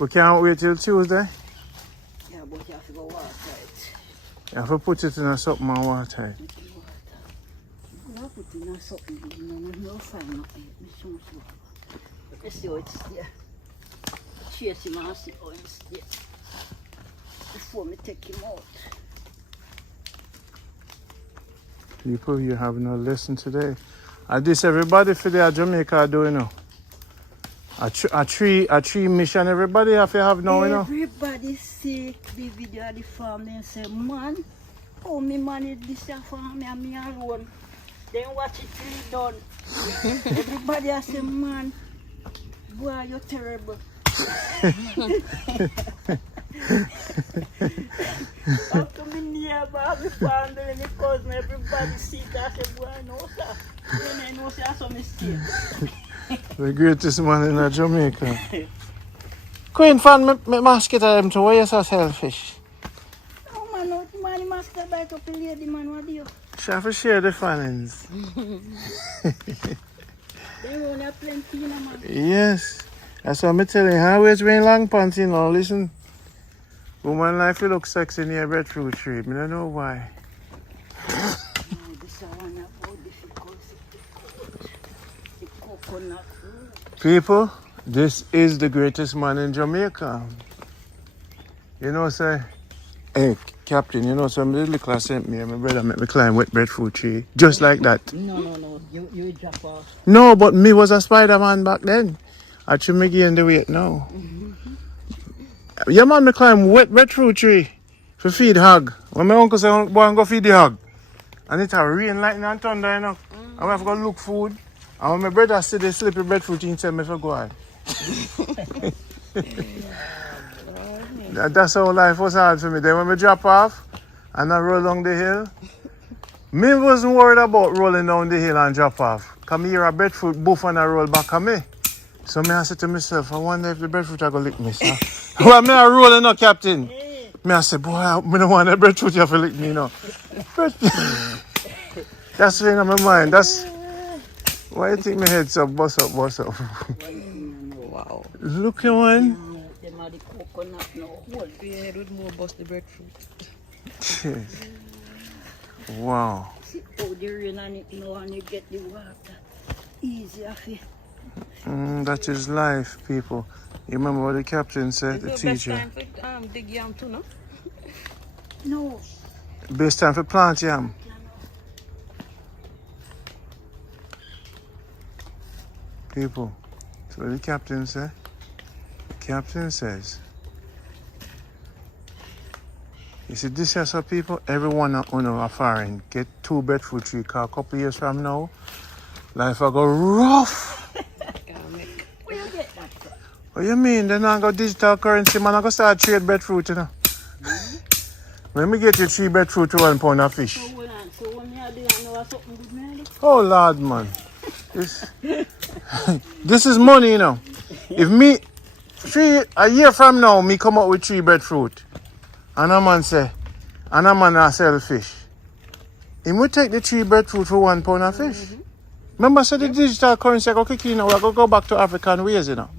we can't wait till Tuesday. Yeah, but you have to go water it. You have to put it in a something and water it. You have to put in something, no fine up there. Let's see how it's there. Chase him and see how it's there. Before me take him out. People, you have no lesson today. And this everybody for the Jamaica do, you know. A tree mission everybody have to have now, you know. Everybody see the video of the farm, then say, man, how me manage this farm and me alone. Then watch it till it's done. Everybody has say, man, boy, you're terrible. After me neighbor, the family, and the cousin, everybody see that, say, boy, no, sir. Then I know, say, I saw mistake. The greatest man in Jamaica. Queen fan, me mosquito them to why you so selfish? Oh, man, no, man, you must have bite up a lady, man, what do you? She have to share the fannings. They only have plenty, you know, man. Yes. That's what I'm telling you. Always wearing long pants, you know. Listen. Woman life, you look sexy near breadfruit tree. I don't know why. This is one about difficult. The coconut fruit. People, this is the greatest man in Jamaica. You know, say, hey, Captain, you know, some little class sent me and my brother made me climb wet breadfruit tree. Just like that. No. You drop off. No, but me was a Spider-Man back then. I should me gain the weight now. Yeah, man, me climb wet breadfruit tree for feed hog. When my uncle said, boy, go feed the hog. And it have rain, lightning and thunder, you know. I have to go look food. And when my brother see the slippery breadfruit tree, he tell me to go on. That's how life was hard for me. Then when we drop off and I roll down the hill, me wasn't worried about rolling down the hill and drop off. Come here, a breadfruit boof and I roll back on me. So me I said to myself, I wonder if the breadfruit are going to lick me, sir. Well, me I rolling up, Captain. Me I say, boy, I don't want the breadfruit you have to lick me, you know. That's in my mind. That's why you think my head's up, bust up. Wow. Look at one. Them are the coconut now. Your head would more bust the breadfruit. Wow. See how the rain on it now and you get the water. Easy of it. That is life, people. You remember what the captain said, the It's the best teacher? time for dig yam too, no? No. Best time for plant yam. People, so what the captain said? Captain says, you see, this is how people, everyone on a foreign, get 2 breadfruit tree, cause a couple years from now, life will go rough. Where you get that from? What you mean? Then I got digital currency, man. I go start trade breadfruit, you know. When me get you 3 breadfruit to 1 pound of fish. So hold on. So when me do, I know something good, man. Oh Lord, man. This is money, you know. If me a year from now, me come up with 3 breadfruit, and a man say, and a man sell fish, he will take the 3 breadfruit for 1 pound of fish. Remember, so the digital currency I go kick in now, we go back to African ways, you know.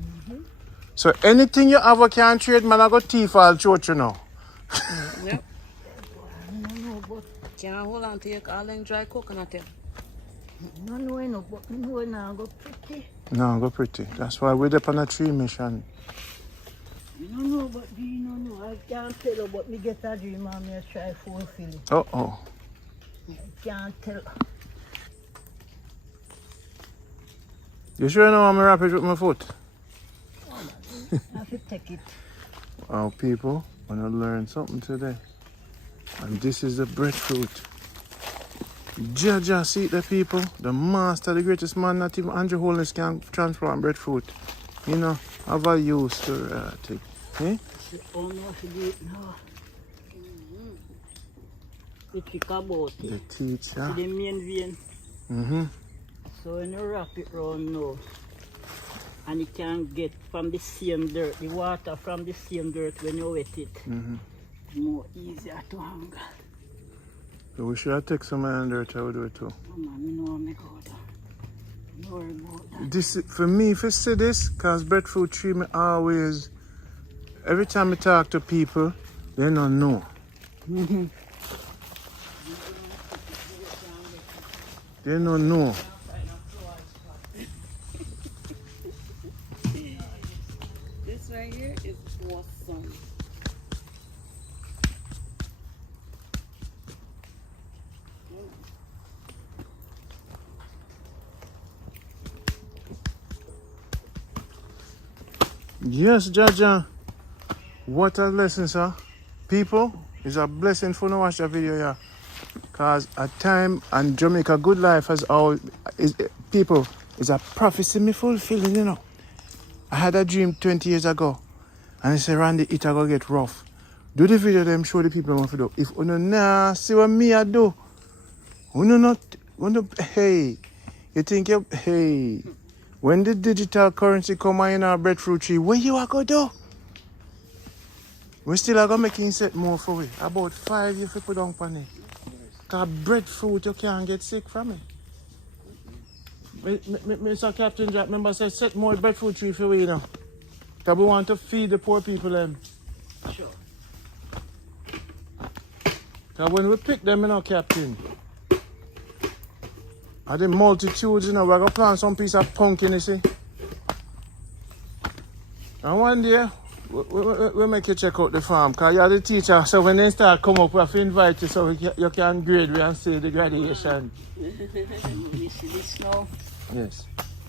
So anything you have, can trade, man, I go thief all church, you know. Yep. No, but can't hold on to your all them dry coconut here. No, but no, now go pretty. No, go pretty. That's why we're up on a tree mission. No, but you know, I can't tell you, but me get a dream and me try fulfill it. Uh-oh. I can't tell. You sure know I'm wrap it with my foot? I have to take it. Wow, people, want to learn something today. And this is the breadfruit. Jaja, see the people, the master, the greatest man, not even Andrew Holness can transplant breadfruit. You know, have a use to take. Eh? Oh no, she do it now. It kick about it. The teacher. See the main vein. So when you wrap it round now, and you can get from the same dirt, the water from the same dirt when you wet it, more easier to hang. So we should have take some of the dirt, I would do it too. Oh man, you know me go down. Don't worry about that. This, for me, if you see this, because breadfruit tree, me always, every time I talk to people, they don't know. They don't know. This right here is awesome. Yes, Jaja. What a lesson, sir. People, it's a blessing for no watch the video here. Because at time and Jamaica good life has all is people is a prophecy me fulfilling, you know. I had a dream 20 years ago and I said Randy it a go get rough. Do the video them show the people what to do. If you nah see what me I do, you not hey, you think you hey when the digital currency come in our breadfruit tree, where you are go do? We still are gonna make insect more for it. About 5 years to put down on it. Cause breadfruit you can't get sick from it. Mr. Captain Jack, remember say set more breadfruit tree for we, you know. Cause we want to feed the poor people them. Sure. Cause when we pick them, you know, Captain, are the multitudes, you know, we're gonna plant some piece of pumpkin, you see. And one day, we make you check out the farm, because you're the teacher, so when they start come up, we have to invite you so you can grade me and see the graduation. You see this now? Yes.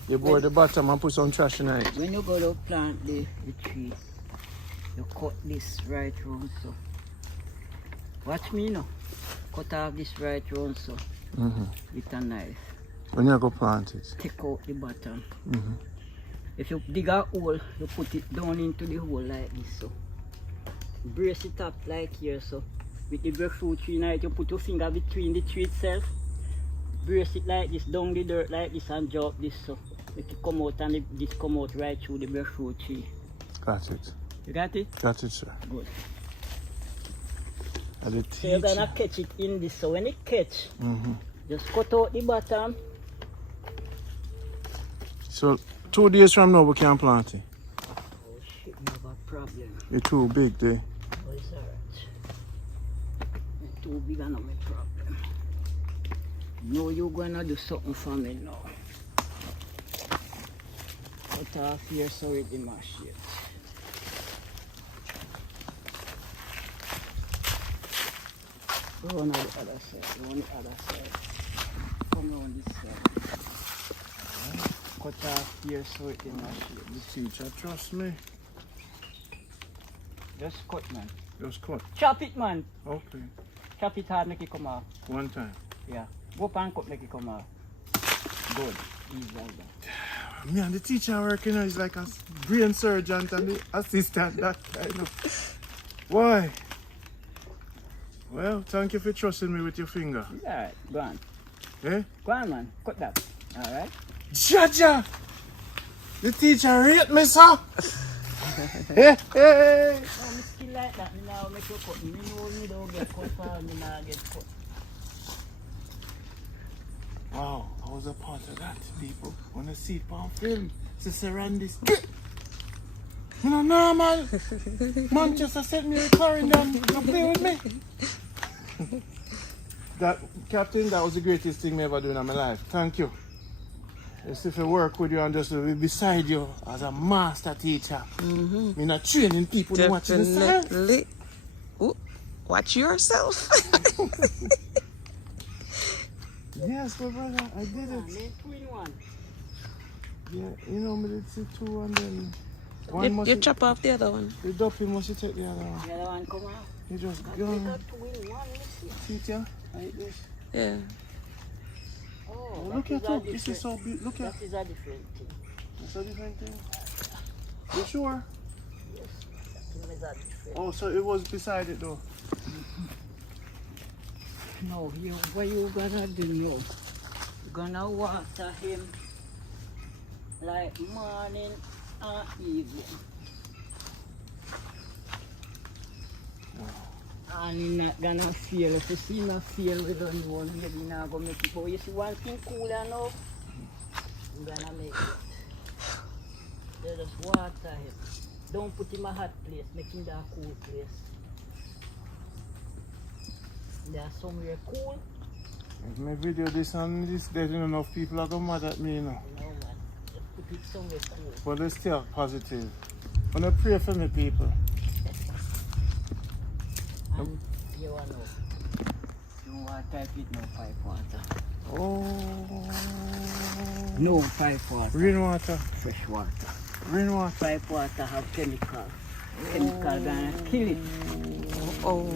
You board the bottom and put some trash in it. When you go to plant the tree, you cut this right round so. Watch me now. Cut off this right round so with a knife. When you go plant it. Take out the bottom. If you dig a hole, you put it down into the hole like this so. Brace it up like here so. With the breadfruit tree now, you put your finger between the tree itself. Brace it like this, down the dirt like this and drop this so. Make it come out and this come out right through the breadfruit tree. Got it. You got it? Got it, sir. Good. So you're gonna catch it in this so when it catch, just cut out the bottom. So 2 days from now we can plant it. Oh shit, you have a problem. You're too big there. Oh, it's alright. It's too big and no my problem. No, you're gonna do something for me now. Cut off here so it didn't mash it. Go on the other side, go on the other side. Come on this side. Cut off here so it didn't mash it. The teacher, trust me. Just cut, man. Just cut. Chop it, man. Okay. Chop it hard, make it come off. One time. Yeah. Go up and cut, make it come off. Good. Easy like that. Me and the teacher working, you know, is like a brain surgeon and the assistant that kind of. Why? Well, thank you for trusting me with your finger. Alright, go on. Eh? Go on, man. Cut that. Alright? Jaja! The teacher rate me, sir! Hey, hey! No, me skill like that. Me now make you cut. Me know me don't get cut for me now get cut. Wow, I was a part of that, people. When I see it on film, Sister Randy's. You know, no, man. Manchester sent me a Clarendon. You play with me. That, Captain, that was the greatest thing I ever done in my life. Thank you. It's if I work with you and just be beside you as a master teacher. Me not training people to watch this. Definitely. Ooh, watch yourself. Yes, my brother, I did it. Make two in one. Yeah, you know, me did see two and then one You chop off the other one. The dumpy must you take the other one. The other one come out. You just Make go a on. two in one. Let me see. Teacher, like this. Yeah. Oh, Look at it. This is so beautiful. Look at that is a different thing. It's a different thing. You sure? Yes, that is a different. Oh, so it was beside it though. No, what you gonna do now? You're gonna water him like morning and evening. And he's not gonna fail. If you see him fail, we don't know maybe he's not gonna make it. But you see one thing cooler now, you're gonna make it. You just water him. Don't put him in a hot place, make him in a cool place. There's somewhere cool. If my video this and this, there's not enough people are gonna mad at me, you know. No man, just put it somewhere cool. But let's stay positive. I'm gonna pray for me people. And you want to don't want to type it no pipe water. Oh. No pipe water. Rainwater. Fresh water. Rainwater. Pipe water have chemical. Chemical gonna kill it. Oh.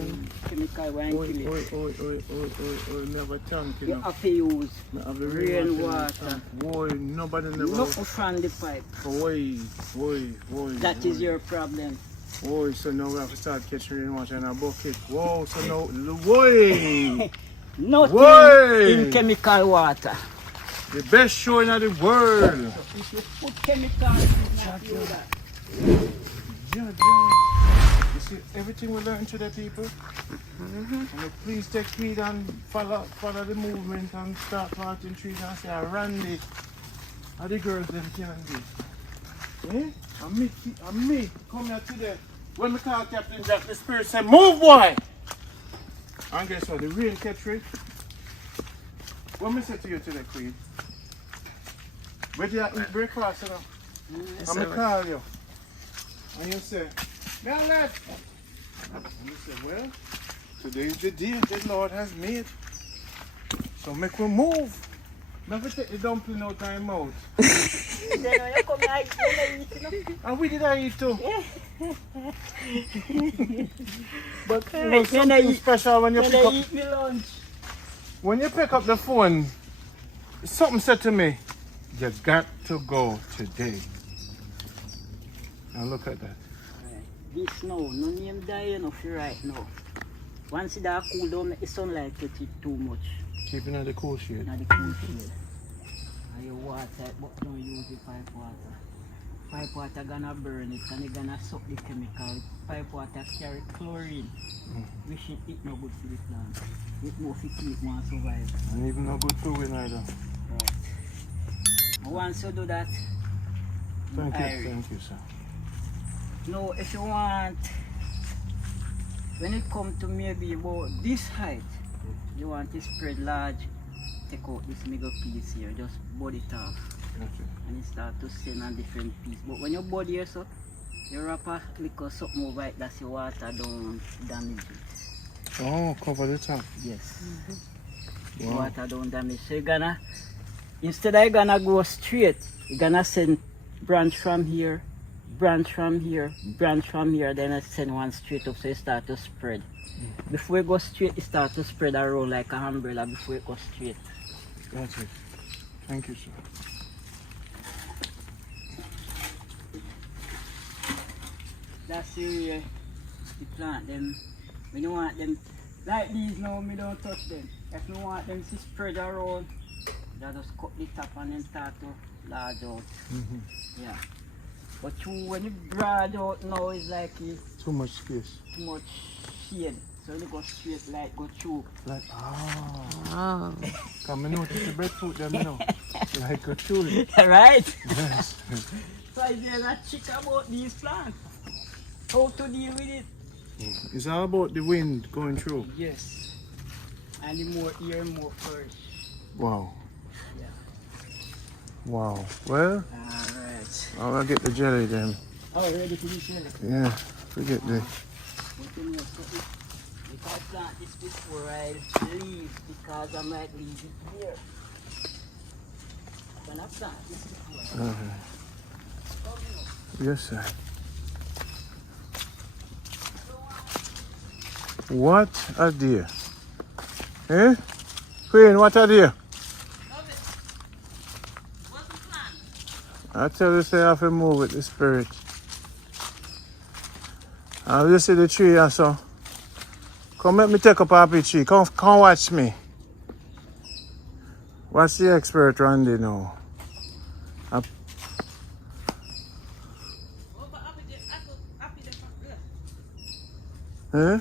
Chemical gonna kill it. Oh, never tank, you You know. have to use I have the rainwater. Boy, nobody never. Not from the pipe. Boy. That is your problem. Boy, so now we have to start catching rainwater in a bucket. Whoa, so now, boy, Nothing Boy. in chemical water. the best show in the world. If you put chemical, it's not do that. Yeah. You see, everything we learn today, people. And please take heed and follow the movement and start planting trees and say, Randy, how the girls them can do. Eh? And me, come here today. When we call Captain Jack, the spirit said, move, boy! And guess what? The rain catch it. What me say to you today, Queen? Where do you eat breakfast, you know? I'm going to call you. And you say, now left. And you say, well, today is the day the Lord has made. So make we move. Never take the dumpling out of my mouth. Then when you come here, you eat, you know? And we did I eat too. But you know, When I something eat- special when you When pick I up eat my lunch. when you pick up the phone, something said to me, you got to go today. Now look at that. This now, no name die enough right now. Once it that cool down, the sunlight touch it too much. Keeping at the cool shade. Now the cool shade. And you water it, but don't use the pipe water. Pipe water gonna burn it and it gonna suck the chemical. Pipe water carry chlorine. Which it no good for the plant. It more for keep one survive. And even no good to win either. Right. And once you do that, Thank you, sir. now if you want, when it comes to maybe about this height, you want to spread large, take out this mega piece here, just bud it off. Okay. And it start to send on different piece. But when you bud here, so you wrap a little something over it that's your water don't damage it. Oh, cover the top. Yes. Wow. Water don't damage. So you're gonna, instead of you gonna go straight, you're gonna send branch from here, branch from here, branch from here, then I send one straight up so you start to spread. Before you go straight, you start to spread around like an umbrella before you go straight. That's it. Thank you, sir. That's the way you plant them. When you want them, like these now, me don't touch them. If you want them to spread around, you just cut the top and then start to large out. Yeah. But when you broad out now, it's like it's Too much space. too much shade. So you go straight like go through. Like, Wow. come and notice the breadfruit them, you know. Like a tulip. Right? Yes. So there's a trick about these plants. How to deal with it. It's all about the wind going through. Yes. And the more air, more flourish. Wow. Yeah. Wow. Well, Alright. I'm gonna get the jelly then. Oh, ready for this jelly? Yeah, forget the. But you know, so if I plant this before I leave, because I might leave it here. When I plant this before I Yes, sir. What a deer. Eh? Queen, what a deer. I tell you, say I have to move with the spirit. I just see the tree here, so. Come let me take up a tree. Come watch me. Watch the expert Randy now. Eh?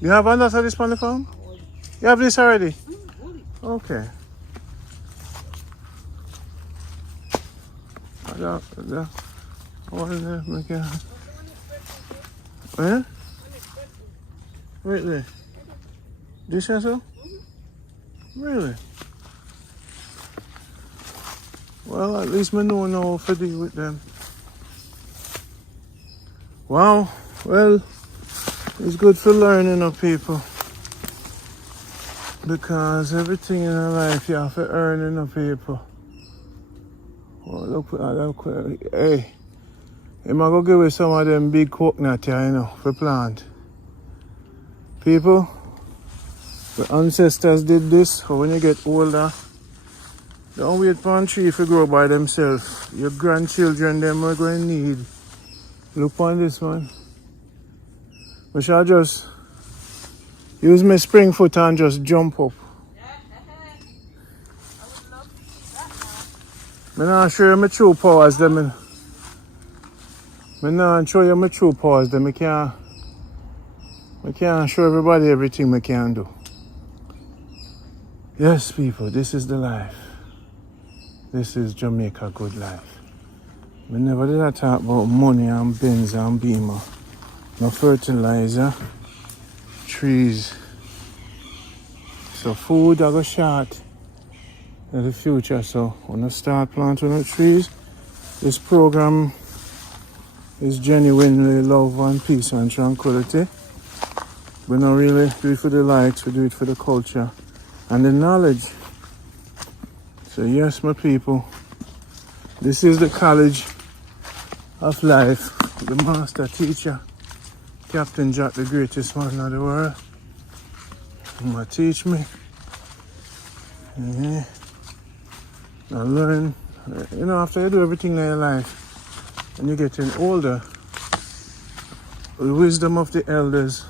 You have another this on the farm? You have this already? Okay. Eh? Really? This is so? Really? Well, at least I know now how to deal with them. Wow. Well, it's good for learning of people. Because everything in life you have to earn enough people. Oh, look at that. Hey, I'm going to give you some of them big coconut here, you know, for plant. People, the ancestors did this, so when you get older, don't wait for a tree to grow by themselves. Your grandchildren, them are going to need. Look on this one. I shall just use my spring foot and just jump up. I'm not show you my true powers. I'm not show you my true powers. I can't show everybody everything I can do. Yes, people, this is the life. This is Jamaica good life. We never did I talk about money and Benz and Beamer. No fertilizer, trees. So food I go short in the future. So when I start planting the trees, this program is genuinely love and peace and tranquility. We don't really do it for the likes, we do it for the culture and the knowledge. So yes, my people, this is the college of life, the master teacher. Captain Jack, the greatest man in the world. He's gonna teach me. I learn. You know, after you do everything in your life, and you're getting older, the wisdom of the elders.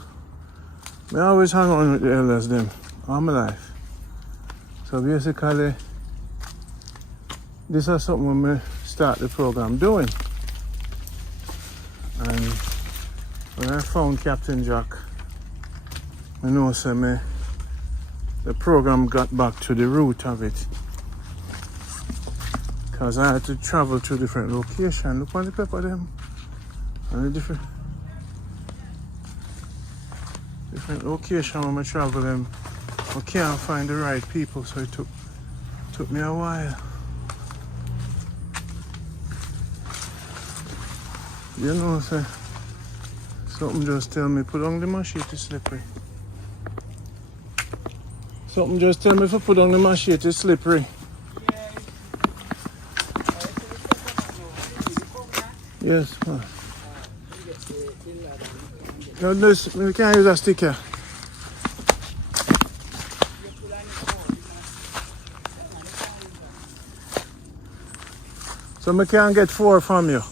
I always hang on with the elders, them, all my life. So basically, this is something when I start the program doing. And when I found Captain Jack, I know the program got back to the root of it. Because I had to travel to different locations. Look on the pepper them. And the different locations when I travel them. I can't find the right people, so it took me a while. You know, something just tell me put on the machete slippery. Something just tell me if I put on the machete slippery. Yes, man. No, this, we can't use a sticker. So I can't get 4 from you.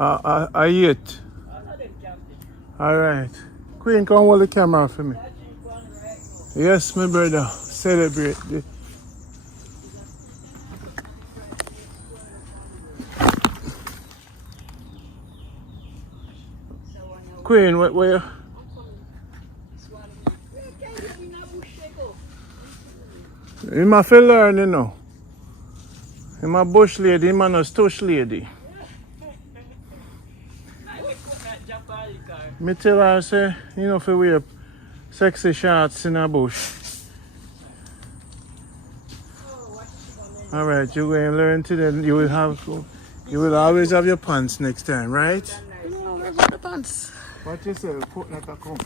I eat. Alright. Queen, come hold the camera for me. Yes, my brother. Celebrate. Queen, where? I'm a feel learn, you know. I'm a bush lady, I'm a stush lady. Me tell her, say, you know, if you wear sexy shorts in a bush. Alright, you're going to learn today. You will always have your pants next time, right? No, where's the pants? What you say? Put like a comb.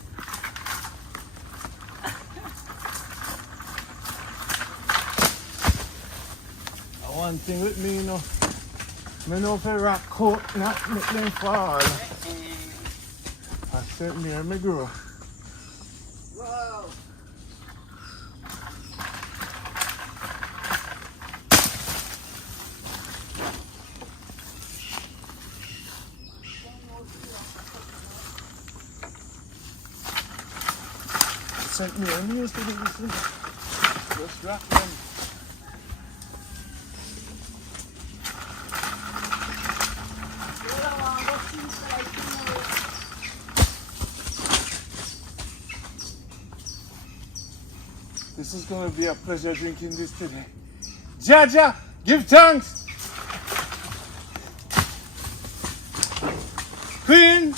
One thing with me, you know, I know if I rock coat, not make them fall. I sit near me grow. Wow. sent me. I used to do this thing. Just rock them. This is going to be a pleasure drinking this today. Jaja, give thanks. Queen.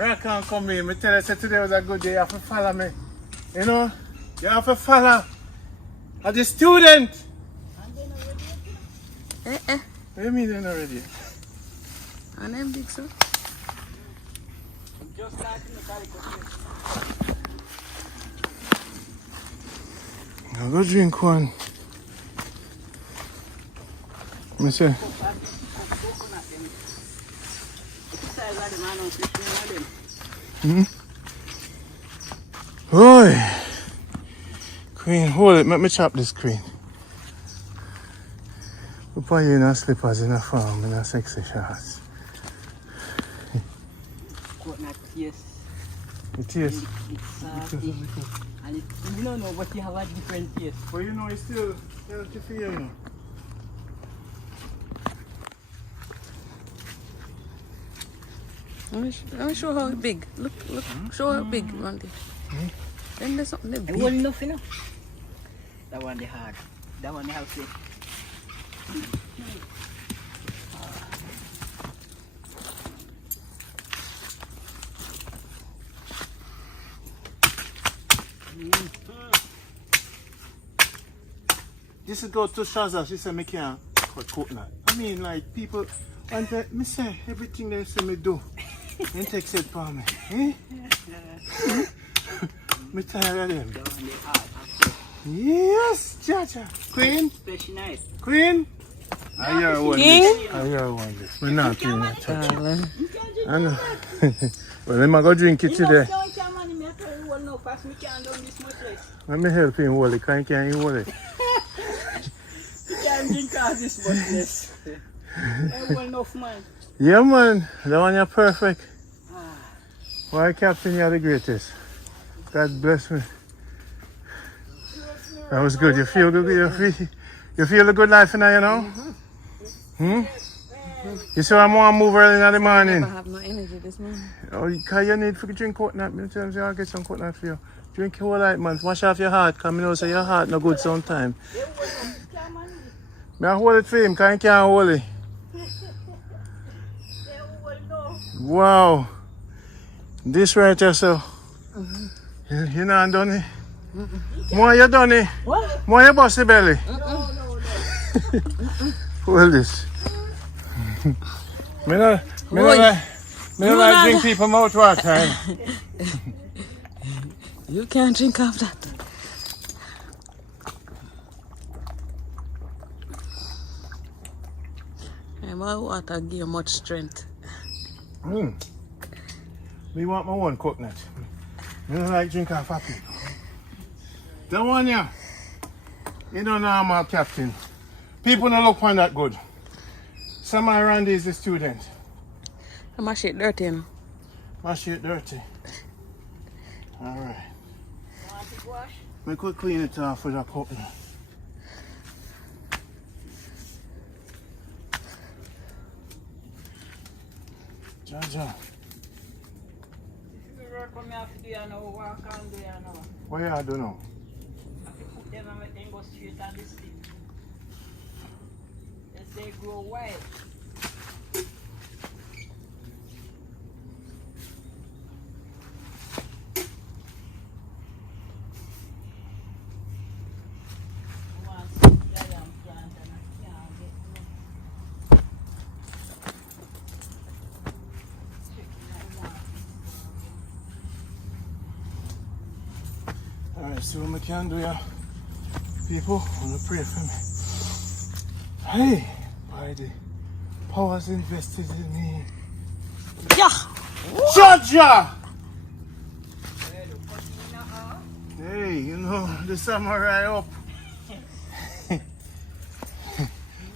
I can't come in. I tell you, today was a good day. You have to follow me. You know, you have to follow. As a student. What do you mean they're not ready? And them big, sir. Just starting the calico. I'll go drink one. Me say. Oi! Queen, hold it. Let me chop this, Queen. We put you in a slippers in a farm in a sexy shorts. Coconut taste. It tastes. It's salty. And it, you don't know, but you have a different taste. But you know, it's still healthy for you, you know. Let me show how big. Look, show how big one day. Then there's something And big. well enough, you know. That one they hard. That one they have to. This is go to Shaza. She said, me can't cut coconut. I mean, like, people, and me say, everything they say me do, they take it for me. Eh? Me tired of them. That one they hard. After. Yes, Jaja. Queen? Special night. Queen? I hear one this. I hear one this. We're not doing that touch. I know. Well, I'm going to drink it today. Let me help him hold it. Can't hold it. You can't drink all this bottleless. Well enough, man. Yeah, man. That one you're perfect. Why, Captain, you're the greatest. God bless me. That was good. You feel good? You feel a good life now, you know? You see, I'm going to move early in the morning. I have no energy this morning. Oh, because you need to drink coconut. I'll get some coconut for you. Drink your whole life, man. Wash off your heart, because I know say your heart no good sometimes. I hold it for him, because he can't hold it. Wow. This right here, so. You not done it? More you done it? What? More you bust the belly? Hold this. Me not like drink people mouth water. You can't drink of that. And my water give you much strength. Me want my own coconut. Me don't like drink off of people. That one here, you don't know I'm a captain. People don't look upon that good. Some of Randy is the student. My shit dirty, you know. My shit dirty. Alright. Want to wash? We could clean it off with a coconut. Jaja. What you do now? Put them and then go straight on the stick. As they grow wild. Alright, so what I can do, yeah. People, wanna pray for me. Hey, by the powers invested in me. Yeah! Jaja! Hey, you know, the samurai up.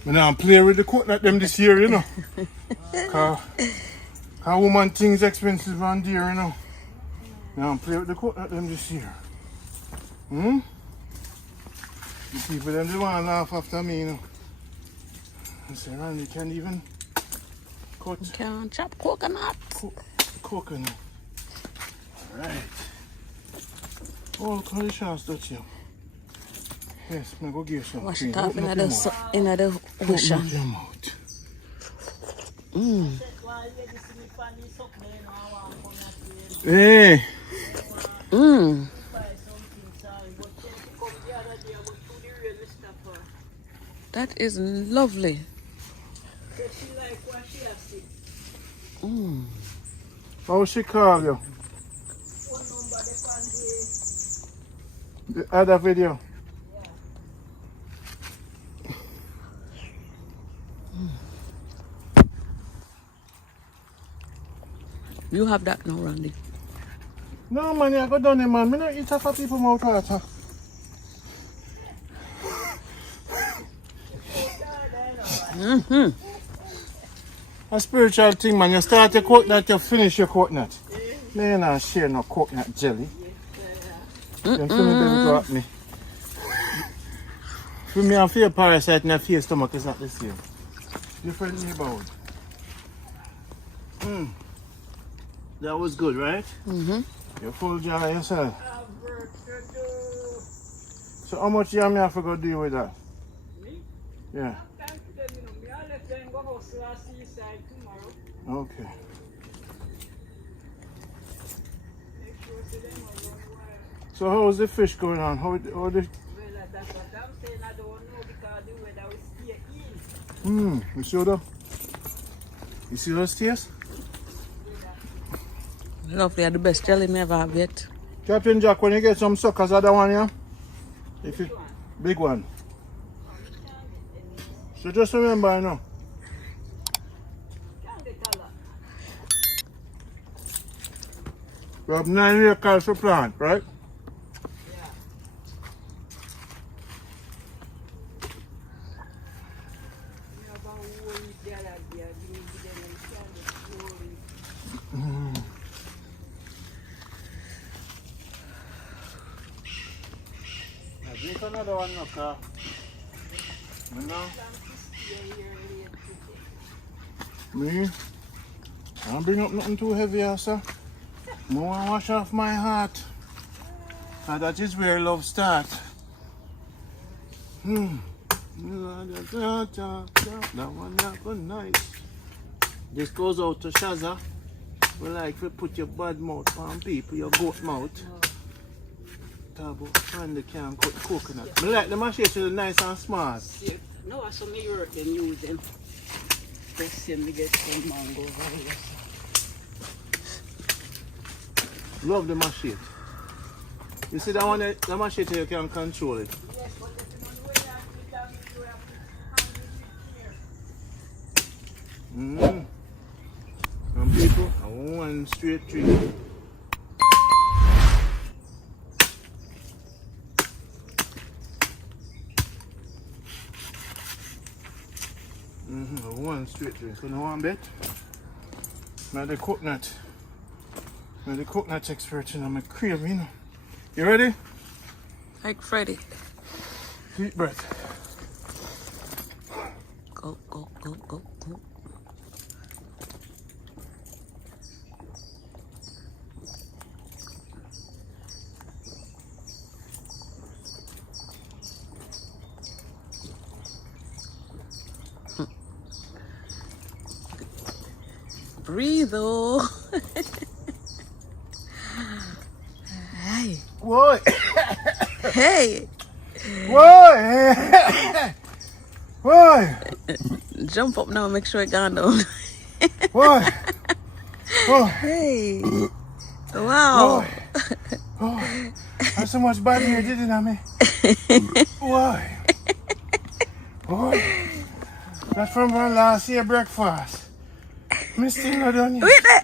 But I'm playing with the coconut them this year, you know. Cause woman things expensive on dear, you know. Now play with the coconut them this year. Hmm? The people them they want to laugh after me, you know. I say, Randy can't even cut You can't chop coconut. coconut. Alright. All conditions touch you. Yes, I'm going to give some Wash cream. it off Open in up your the mouth. ocean. Open up your mouth. Hey. That is lovely. How she call you? The other video. You have that now, Randy. No man, you go down there man. I don't eat off of people mouth water. A spiritual thing man. You start your coconut, you finish your coconut. Me you not share no coconut jelly. You feel me baby go at me. For me I feel parasite in your stomach is not the same. Different neighborhood. That was good, right? You're full jar yourself. So how much yam you have to go deal with that? Yeah. Okay. So how's the fish going on? How the Well, that's what I'm saying. I don't know because the weather will stay in. you see that? You see those tears? Lovely, are the best jelly me ever have yet. Captain Jack, when you get some suckers, other one, yeah? If you, big one. So just remember, you know. We have 9 acres to plant, right? Drink another one, no, car. You know? Me? I don't bring up nothing too heavy, sir. I want to wash off my heart. And that is where love starts. That one that was nice. This goes out to Shaza. We like to put your bad mouth on people, your goat mouth. Tabo, and they can cut coconut. I like the machete nice and smart. No, I saw me work them use them. Press them to get some mango. Love the machete. You see that one, the machete you can control it. Yes, but if you don't do it, you have to here. Some people, I want one straight tree. One straight tree. So no one bet. Now the coconut. Now the coconut expert and I'm a crave, you know. You ready? Like Freddy. Deep breath. Go, go, go, go, go. Breathe, oh. Hey. What? Hey. What? What? Jump up now, make sure it gone down. What? Oh. Hey. Wow. Oh. That's so much body here, didn't I, me? Why? Boy. That's from our last year breakfast. Me still not done yet. Wait there.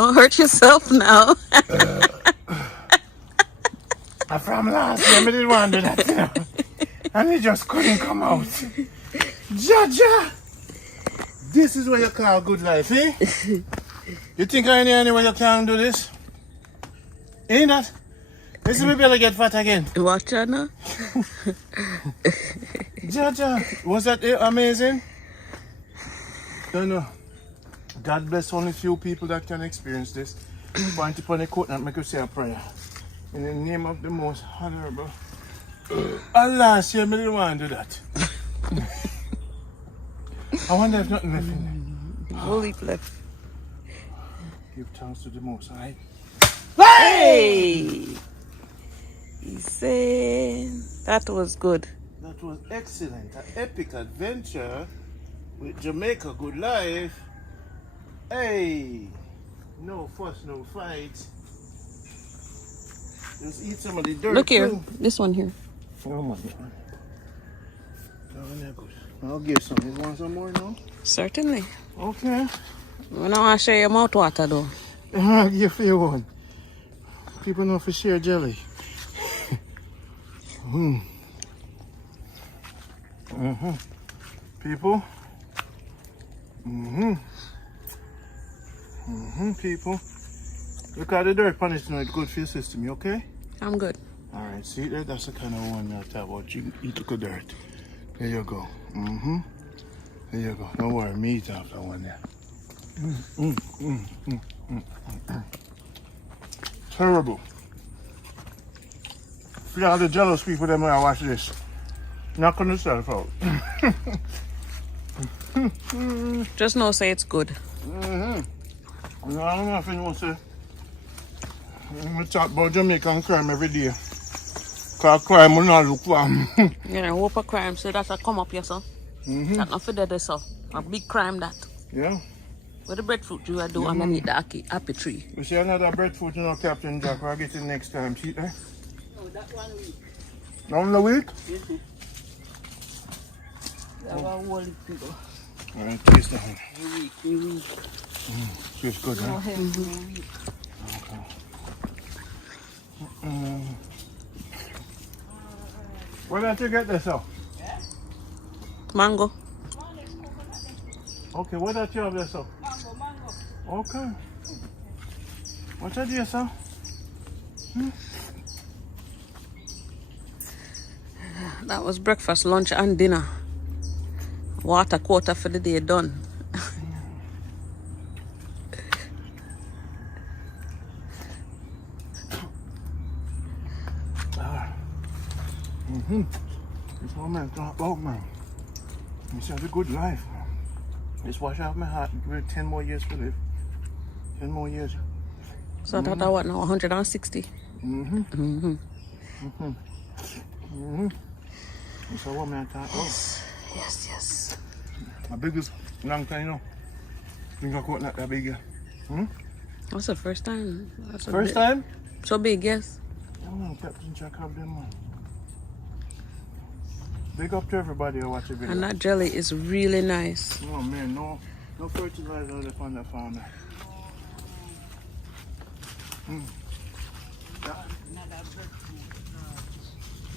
Don't hurt yourself now. From last year, I didn't want to do that, you know. And it just couldn't come out. Jaja! This is what you call good life, eh? You think any way you can do this? Ain't that? This is me better get fat again. Watch out now. Jaja, was that amazing? Don't know. God bless only few people that can experience this. Point upon a coat and make you say a prayer. In the name of the most honorable. Alas, you didn't want to do that. I wonder if nothing left in there. Holy left. Give thanks to the most high. Hey! He said that was good. That was excellent. An epic adventure with Jamaica good life. Hey! No fuss, no fight. Just eat some of the dirt. Look here. Too. This one here. Oh my God. Good. I'll give some. You want some more now? Certainly. Okay. I don't want to share your mouth water though. I'll give you one. People know for share jelly. People. People. Look at the dirt punishment. It's good for your system. You okay? I'm good. All right. See that? That's the kind of one I talk about. You took a dirt. There you go. There you go. Don't worry. Me eat after one there. Terrible. For all the jealous people that might watch this, knock on yourself out. Just know say it's good. I don't know if anyone say. We talk about Jamaican crime every day. Because crime will not look for them. Yeah, hope a crime say that I come up here, so. That not for dead, so. A big crime that. Yeah. What the breadfruit you do underneath the apple tree? We see another breadfruit, you know, Captain Jack. We'll get it next time. See there? Oh, that 1 week. Down the week? That one whole people. All right, taste that one. We week. Tastes good, huh? Okay. Where did you get this up? Mango. Okay, where did you have this up? Mango. Okay. What's that here, sir? That was breakfast, lunch, and dinner. Water quarter for the day done. This one man talk about, man. He said a good life, man. Just wash out my heart. Give it 10 more years to live. 10 more years. So that what now? 160. That's a woman I talk about. Yes. My biggest long time, you know. Think I caught not that big. That's the first time. First time? So big, yes. Yeah, man, Captain Jack have them, man. Big up to everybody who watch the video. And that jelly is really nice. Oh man, no fertilizer left on the farm.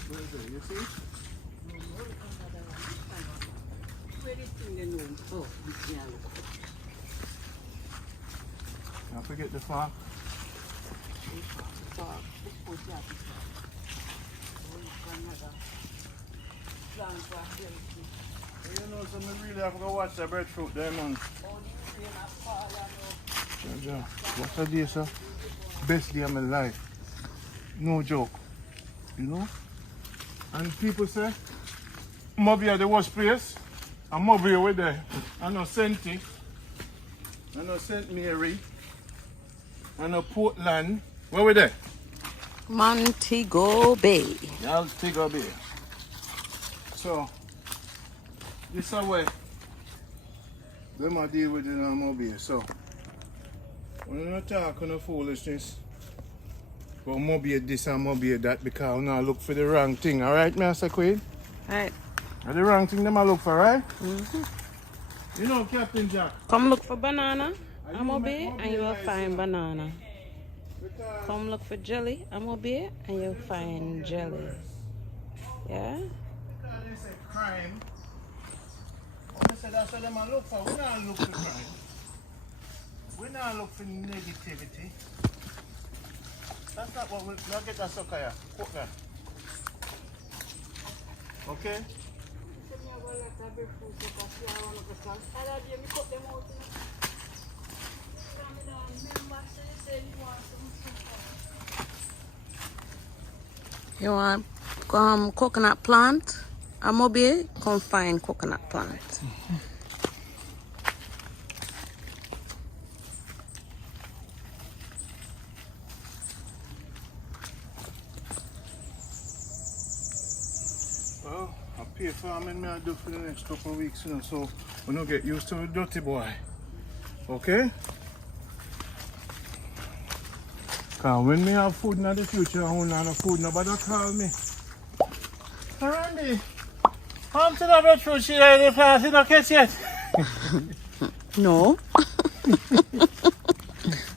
Where is it? You see? Don't forget the farm. You know, so I really have to go watch the breadfruit there, man. What's the day, sir? Best day of my life. No joke. You know? And people say, Mobby are the worst place. And Mobby over there. I know Senti. I know St. Mary. I know Portland. Where we there? Montego Bay. Montego Bay. So, this is where they might deal with it in Mobile. So, when you're not talking no foolishness, go Mobile this and Mobile that because we not look for the wrong thing. Alright, Master Queen? Right. The wrong thing them I look for, right? You know, Captain Jack. Come look for banana. I'm obey and you will find banana. Come look for jelly, I'm obey and you'll find jelly. Yeah? Because they say crime. They say that's what them a look for. We don't look for crime. We don't look for negativity. That's not what we not get that sucker here. Cook that. Okay? You want coconut plant? I'm obey, come find coconut plant. Well, I pay farming me I do for the next couple of weeks, you know, so we don't get used to the dirty boy. Okay? Cause when me have food in the future, I won't have no food, nobody call me. So Randy, come to the breadfruit she ready for us in the case yet? No.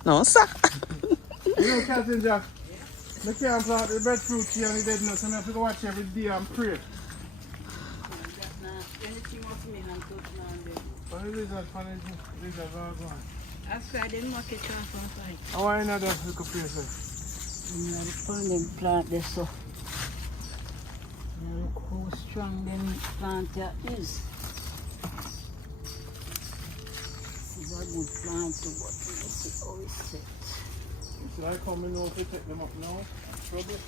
No, sir. You know, Captain Jack, I can't plant the breadfruit tree and the dead nuts, and I have to go watch every day and pray. What is this? These are all gone. After I didn't mark it off. How are you not that little place? I found them plant there, so look how strong them plant there is. This is a good plant to but let's see how it's set. It's like how we know if we take them up now. Trouble.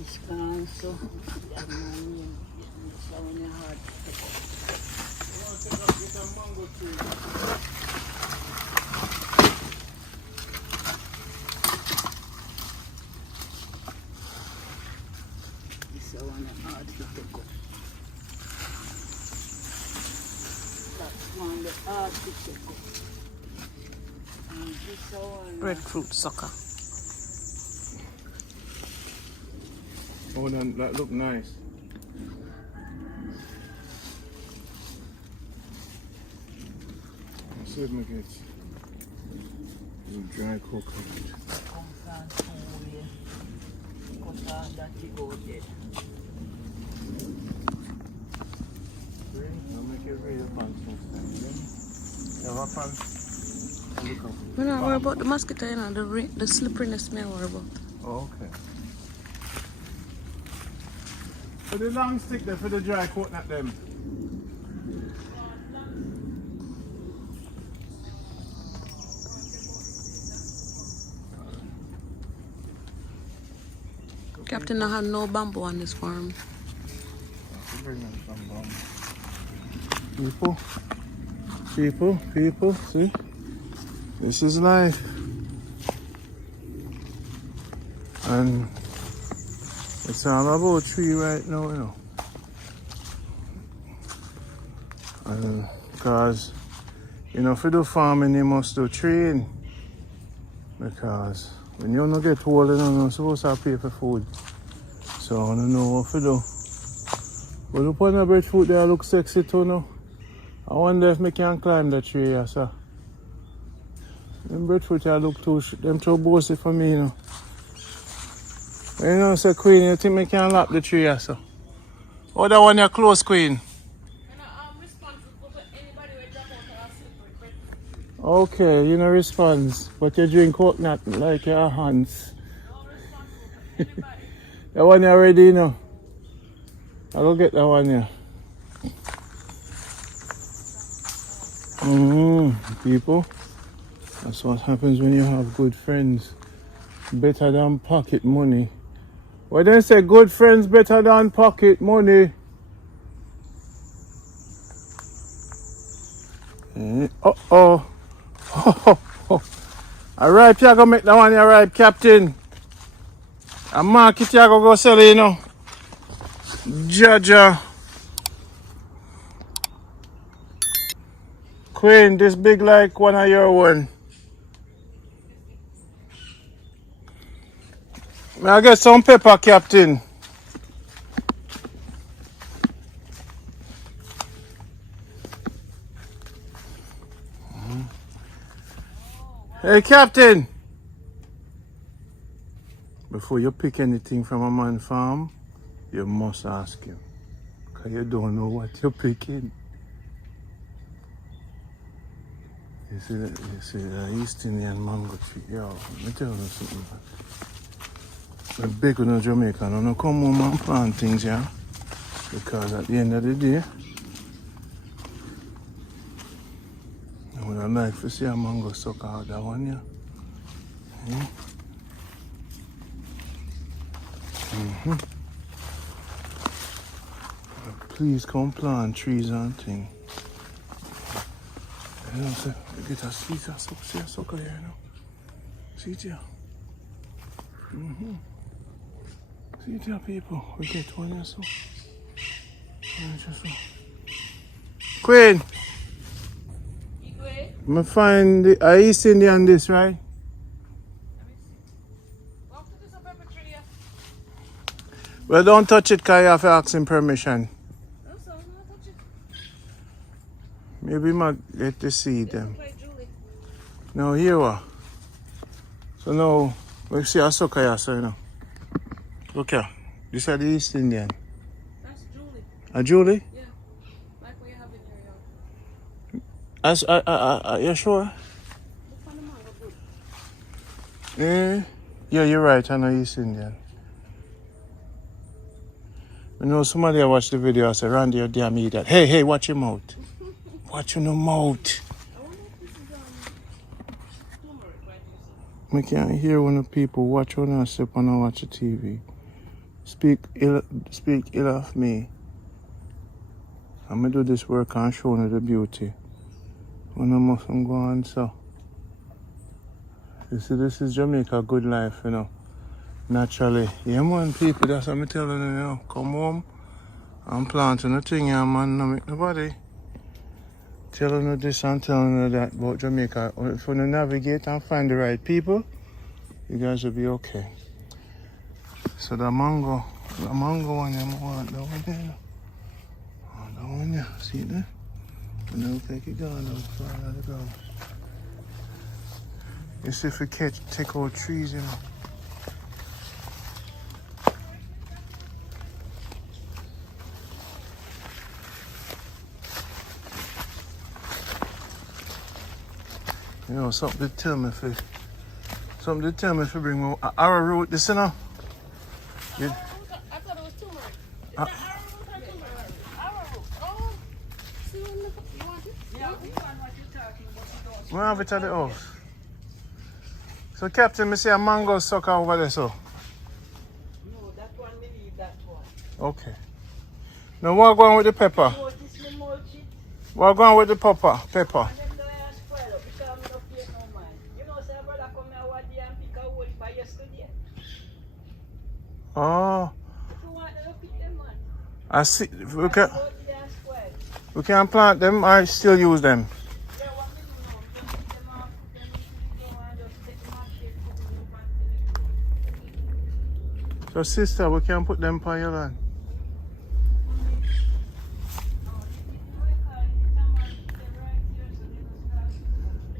It's gone, so that man it's when you hard to pick up. You want to take up with a mango tree. This one hard to pick up. That's one that hard to pick up. And this one Breadfruit sucker. Oh, that look nice. Let's see if we get dry coconut. come from somewhere. Cut off that you go dead. I'll make it real fancy. You have a pan? Look up. We're not worried about the mosquito, you know, the slipperiness me I worry about. Oh, okay. So the long stick there for the dry coconut them. Captain, I had no bamboo on this farm. People, see? This is life. And it's all about tree right now, you know. And because, you know, if you do farming, you must do treeing. Because when you don't get old, you're not supposed to pay for food. So I don't know what to do. But look on the breadfruit there, look sexy too now. I wonder if I can climb the tree here, sir. Them breadfruit here look too, them too bossy for me, you know. You know, say Queen, you think I can lap the tree here, sir? Oh, that one here close, Queen. Okay, you know response, but you drink coconut like your hands. That one you ready, you know. I'll go get that one here. People, that's what happens when you have good friends. Better than pocket money. When they say good friends better than pocket money. Uh-oh. Alright, you go make that one alright, Captain. And market you go sell it, you know. Jaja. Queen, this big like one of your one. May I get some pepper, Captain? Hey, Captain! Before you pick anything from a man's farm, you must ask him. Because you don't know what you're picking. You see the East Indian mango tree. Yo, let me tell you something. I'm big on Jamaica. I don't come home and plant things, yeah? Because at the end of the day, I would like to see a mango suck out that one, yeah? Please come plant trees and things. You know, so you get a seed and see a sucker here, you know. See it here. See it here, people. We get one here, so. Queen! I'm gonna find the East Indian this, right? Well, don't touch it because you have to ask him permission. Maybe might get to see them. No, here what? So now, we see a sucker here, so you know. Look here. This is the East Indian. That's Julie. A Julie? Yeah. Like what you have in your yard. You sure? Look on the mango good. Yeah, you're right. I know East Indian. You know, somebody watched the video and said, Randy, you damn idiot. Hey, watch your mouth. Watch your mouth. I wonder if this is turmeric, right? I can't hear when the people watch when I sip and I watch the TV. Speak ill of me. I'm going to do this work and show you the beauty. When I must go on, so. You see, this is Jamaica, good life, you know. Naturally. Yeah, man, people, that's what I'm telling you, you know. Come home and plant a thing, yeah, man. No make nobody. Telling you this and telling you that about Jamaica. If you navigate and find the right people, you guys will be okay. So the mango one, I want that one there. Oh, that one there, see it there? And then we'll take it down and fall out of the ground. You see if we take out trees, you know. You know, something to tell me if bring me arrowroot this, you know. I thought it was turmeric. Is that arrowroot or turmeric? Arrowroot. Oh. See what you want it? Yeah, we want what you're talking about. You don't. We have it at the house. So, Captain, me see a mango sucker over there, so. No, that one, we leave that one. Okay. Now, what going with the pepper? No, this is mulch it. What going with the pepper? And them don't spoil up because I'm not paying no mind. You know, say, brother come here one day and pick a whole by yesterday. Oh, If you want to pick them, man. I see. We Go can, to their spoil. we can plant them or still use them. Yeah, what we do now, just pick them off, put them into the ground and just take them off there, put them in the pan. So, sister, we can put them on your land.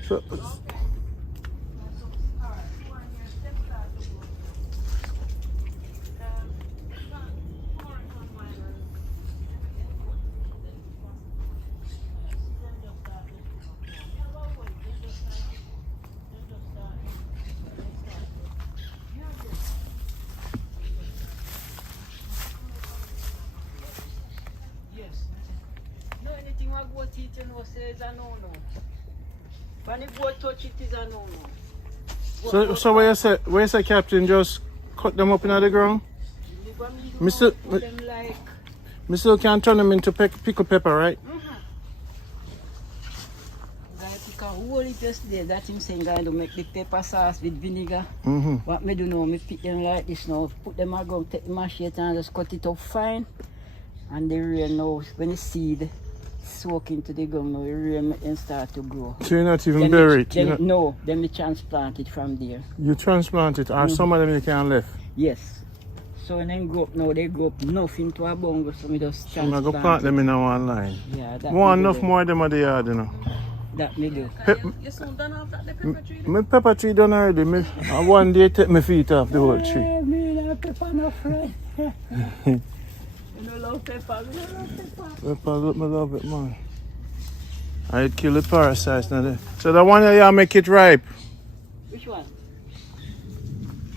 So, Yes. No, anything what goat eat, you know, say is a no-no. When the goat touch it, is a no-no. so where you say, Captain, just cut them up in the ground? Mr. Put them like... Me still can turn them into pickled pepper, right? Like pick a whole it just there. That him saying going to make the pepper sauce with vinegar. What me do now, me pick them like this now. Put them around, take the machete and just cut it up fine. And the rain now, when the seed soak into the ground now, the rain make them start to grow. So you're not even bury it? No, then we transplant it from there. You transplant it, or some of them you can left? Yes. So when they grow up now, they grow up enough into a bungo, so we just So I'm transplant going to plant them in one line. Yeah, that More we do enough them. more of them at the yard, you know. That me do. You soon done off that the pepper tree? My pepper tree done already. One day take my feet off the whole tree. Me not pepper no friend. You don't love pepper, me don't love pepper. Pepper, look, me love it, man. I'd kill the parasites now. So the one here make it ripe. Which one?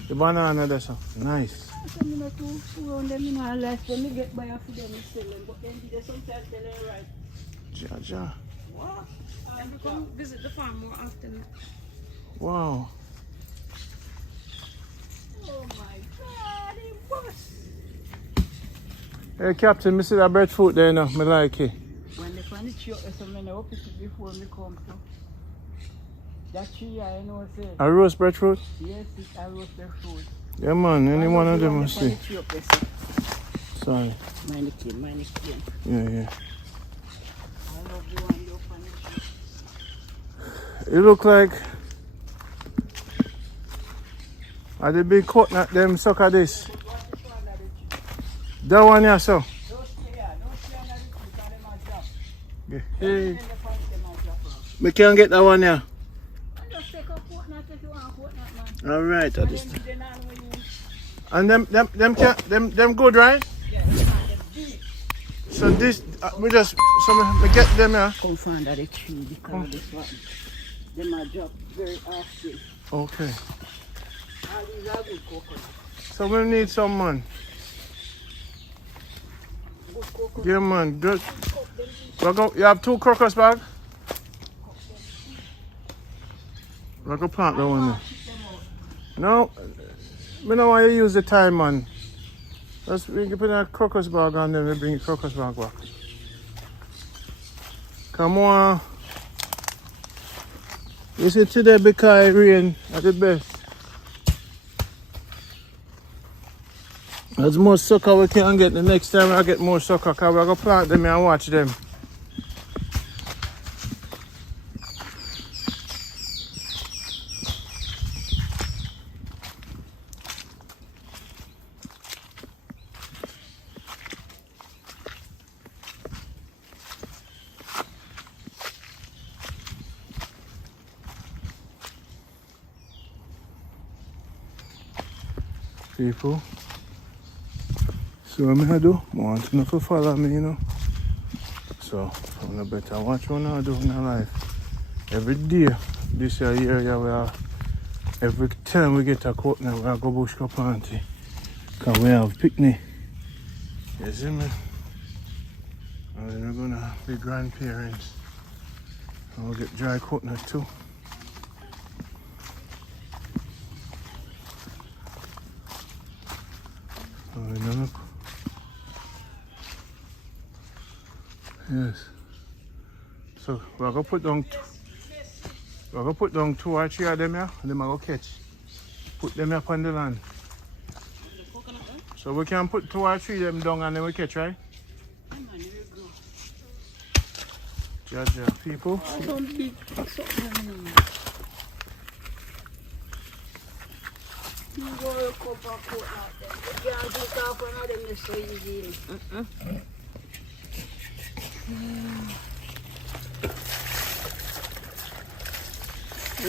The banana there, so nice. I'm not too sure on them, unless when me get by for them, I sell them. But then they sometimes tell them right. Ja. What? And we come visit the farm more often. Wow. Oh my God, it was. Hey, Captain, me see that breadfruit there now. Me like it. When they find the tree up there, so I know it before me come to. That tree, I know say. A roast breadfruit? Yes, it's a roast fruit. Yeah, man. Any one of them I see. see. Sorry. Mind the cane. Yeah. I love the one you find the tree. It look like are they been cutting at them sucker this. That one here, so. Yeah. Hey. We can't get that one here. All right, I just. And them good, right? So this we just we get them here. Come find the tree because of this one. Them are drop very often. Okay. All these are good coconut. So we need some man. Good coconut. Yeah, man. Good. You have 2 crocus bag? We're going to plant that one there. No, we don't want you to use the time, man. Let's we can put a crocus bag on then we bring the crocus bag back. Come on. You see today because it rain at the best. As much sucker we can get the next time I get more sucker because we're going to plant them and watch them. People, so what I do, I want to know if you follow me, you know. So, I better watch what I do in my life. Every day, this area where every time we get a coat now, we go bush cup party. Because we have picnic. You see me? And then we're going to be grandparents. And we'll get dry coconut too. Look. Yes. So we're gonna put down 2 or 3 of them here, and then I'm gonna catch. Put them up on the land. So we can put 2 or 3 of them down and then we catch, right? Judge people. You go to cup of coconut then. You can't take off one of them, it's so easy.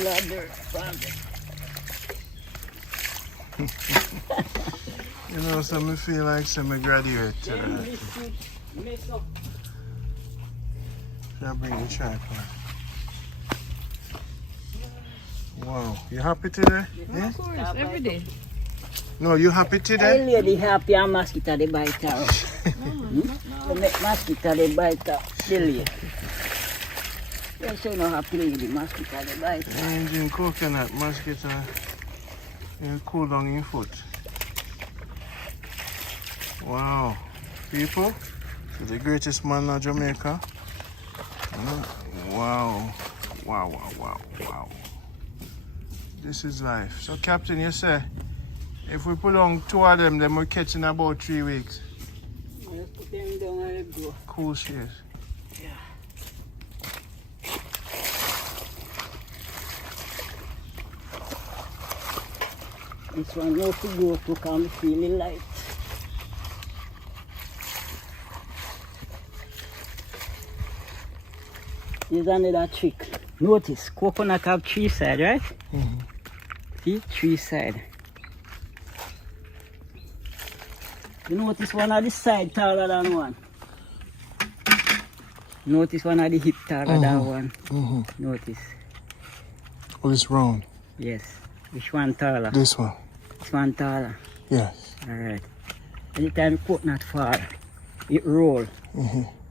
Ladder, You know, so me feel like some graduate today. Mess up. I'll bring the tripod. Wow, you happy today? Yeah? Of course, every day. No, you happy today? Hey lady happy and mosquito they bite her. They make mosquito they bite her. Silly. You say no happy lady, mosquito they bite her. Engine coconut, mosquito. You cool down your foot. Wow. People, the greatest man in Jamaica. Wow. Wow. This is life. So, Captain, you say, if we put on 2 of them, then we'll catch in about 3 weeks. Let's put them down and go. Cool shit. Yeah. This one no to go to come feeling light. Here's another trick. Notice, coconut have 3 sides, right? See, 3 sides. You notice one of the side taller than one. Notice one of the hip taller than one. Notice. Oh, it's round. Yes. Which one taller? This one. This one taller. Yes. Alright. Anytime coconut fall, it roll.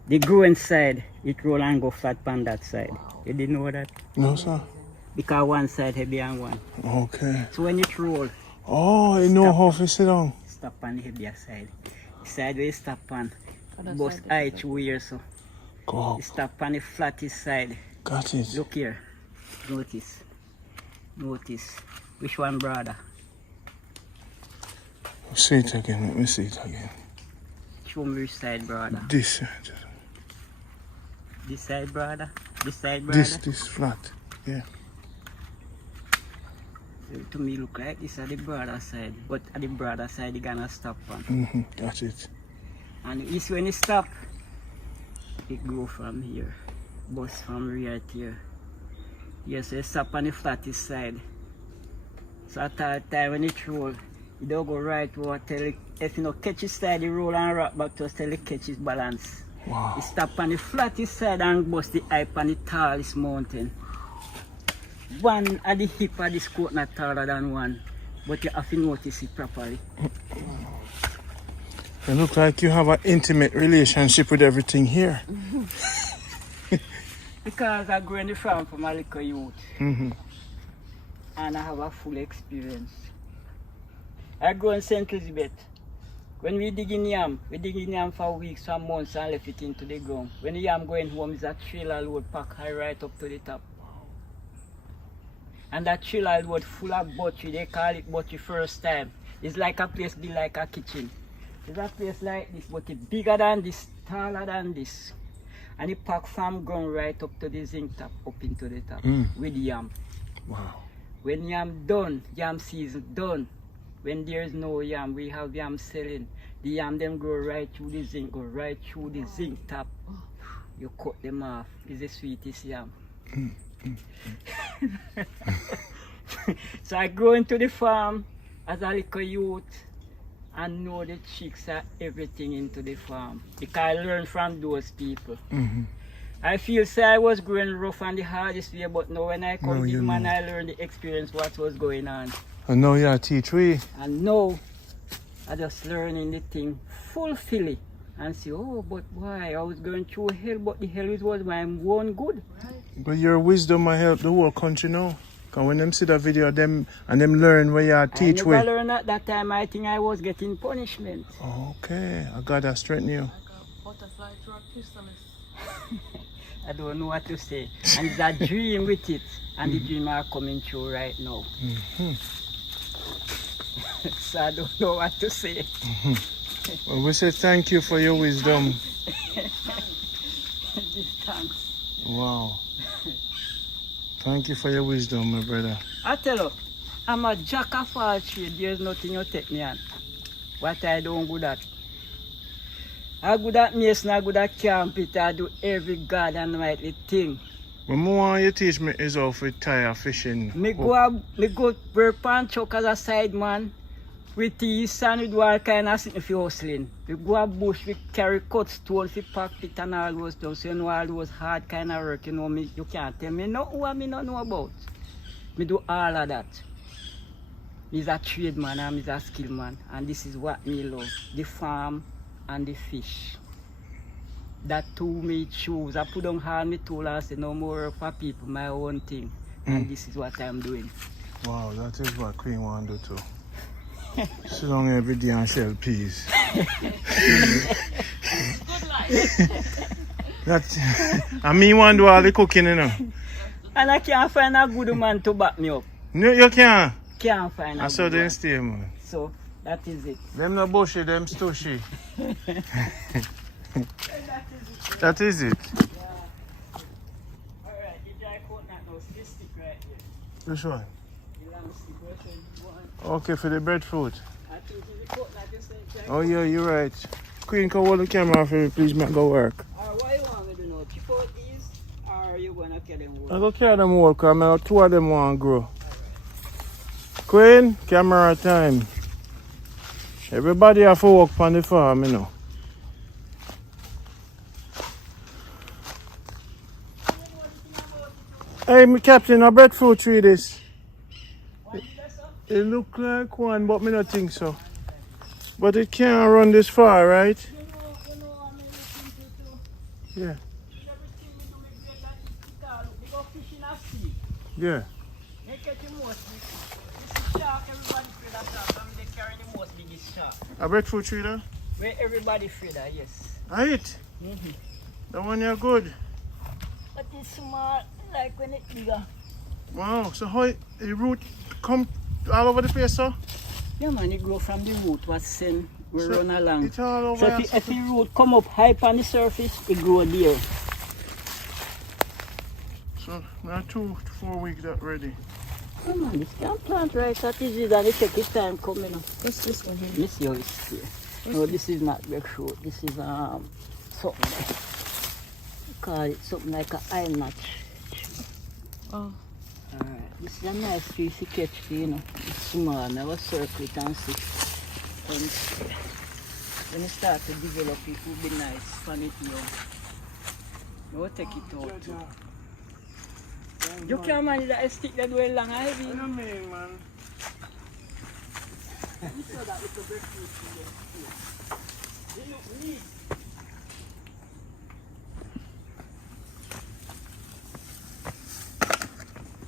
The growing side, it roll and go flat on that side. You didn't know that? No, sir. Because one side heavy and one. Okay. So when it roll, Oh, I know how to sit down. stop on the heavier side. The side where you stop on, bust eye through here so. Go You up. stop on the flattest side. Got it. Look here. Notice. Notice. Which one, brother? See it again. Let me see it again. Show me which side, brother. This side. This side, brother. This side, brother. This flat. Yeah. To me look like this is the brother side. But at the brother side, you gonna stop on. Got it. And this when you stop, it go from here. Bust from right here. Yes, you stop on the flattest side. So at that time when it roll, you don't go right over till it, if you know catch his side, you roll and rock back to us till it catch his balance. Wow. You stop on the flattest side and bust the eye on the tallest mountain. One at the hip of this coconut taller than one, but you have to notice it properly. It looks like you have an intimate relationship with everything here. Because I grew in the farm from a little youth. Mm-hmm. And I have a full experience. I grew in St. Elizabeth. When we dig in yam for weeks or months and left it into the ground. When the yam going home, is a trailer load pack high right up to the top. And that trailer load full of buttery, they call it buttery first time. It's like a place be like a kitchen. It's a place like this, but it's bigger than this, taller than this. And it pack from ground right up to the zinc top, up into the top with yam. Wow. When yam done, yam season done. When there's no yam, we have yam selling. The yam them grow right through the zinc, go right through the zinc top. You cut them off. It's the sweetest yam. So I go into the farm as a little youth and know the chicks are everything into the farm. Because I learned from those people. I feel say I was growing rough and the hardest way, but now when I come big man, I learned the experience what was going on. And now you teach we. And now I just learning the thing fully and say, oh, but why? I was going through hell, but the hell was my own good. But your wisdom will help the whole country now. Because when them see the video of them and them learn where you teach I never learned at that time. I think I was getting punishment. Okay, I got that straighten you. Butterfly drug I don't know what to say. And it's a dream with it. And the dream are coming true right now. So I don't know what to say. Well, we say thank you for your wisdom. Thanks. Wow. Thank you for your wisdom, my brother. I tell you, I'm a jack of all trades. There's nothing you take me on. What I don't good at. I'm good at mason, I'm good at camping. I do every God and rightly thing. What more you teach me is how to tire fishing. Me go work on truck as a side man. With teeth and we do all kind of things for hustling. We go a bush, we carry cut stone, we pack pit and all those stuff. So you know all those hard kind of work, you know me, you can't tell me nothing what me not know about. Me do all of that. Me's a trade man and me's a skill man. And this is what me love. The farm and the fish. That two me choose. I put on hard me tool and say no more work for people, my own thing. And this is what I'm doing. Wow, that is what Queen want to do too. Sit down every day and shell peas. Good life. I mean want to do all the cooking, you know. And I can't find a good man to back me up. No, you can't. Can't find a I saw good them one. stay, man. So that is it. Them no bushy, them stushy. That is it. Alright, the dry coconut now, this stick right here. Which one? The long stick, which one you want? Okay, for the breadfruit. I think it's the coconut, you say dry Oh yeah, you're right. Queen, can hold the camera for me, please, make go work. Or what you want me to do now? Chip out these, or you gonna I go carry them all because two of them want to grow. Queen, camera time. Everybody have to work on the farm, you know. Hey, my captain, a breadfruit tree this. It look like one, but me not think so. But it can't run this far, right? Yeah. Yeah. A breadfruit tree there? Where everybody afraid of, yes. Right. That one you're good. But it's small, like when it's bigger. Wow, so how the root come all over the place, sir? Yeah man, it grow from the root what's sent, we So run along. it's all over So if the root come up high on the surface, it grow there. So now 2 to 4 weeks that ready. Come on, this can plant right that is it and it take its time coming up. What's this one here? This here is here. No, this is not breadfruit. This is something. We call it something like an eye notch. Oh. Alright, this is a nice tree to catch, you know. It's small, never circle it and see. When it start to develop, it will be nice, fan it young. We'll take it out too. You can't manage that stick that way long, I What do you mean, man? You saw that with the breadfruit tree. They look neat.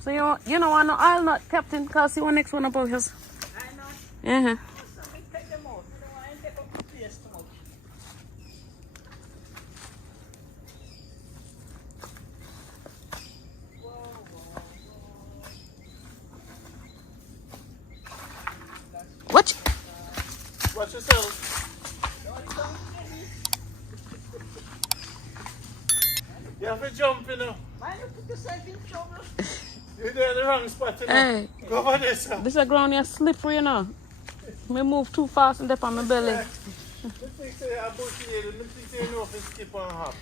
So you know what? No, I'll not, Captain, because you want next one above us. I know. Uh-huh. Take them out. You know, I ain't take up the place too much. Watch. Watch yourself. You have to jump, you know. Why you put yourself in trouble? You're there in the wrong spot, you know. Hey, Go over there, sir. this is ground here slippery, you know. Me move too fast and dip on my belly. The thing say I'm bushy here, the thing say you know if you skip and hop.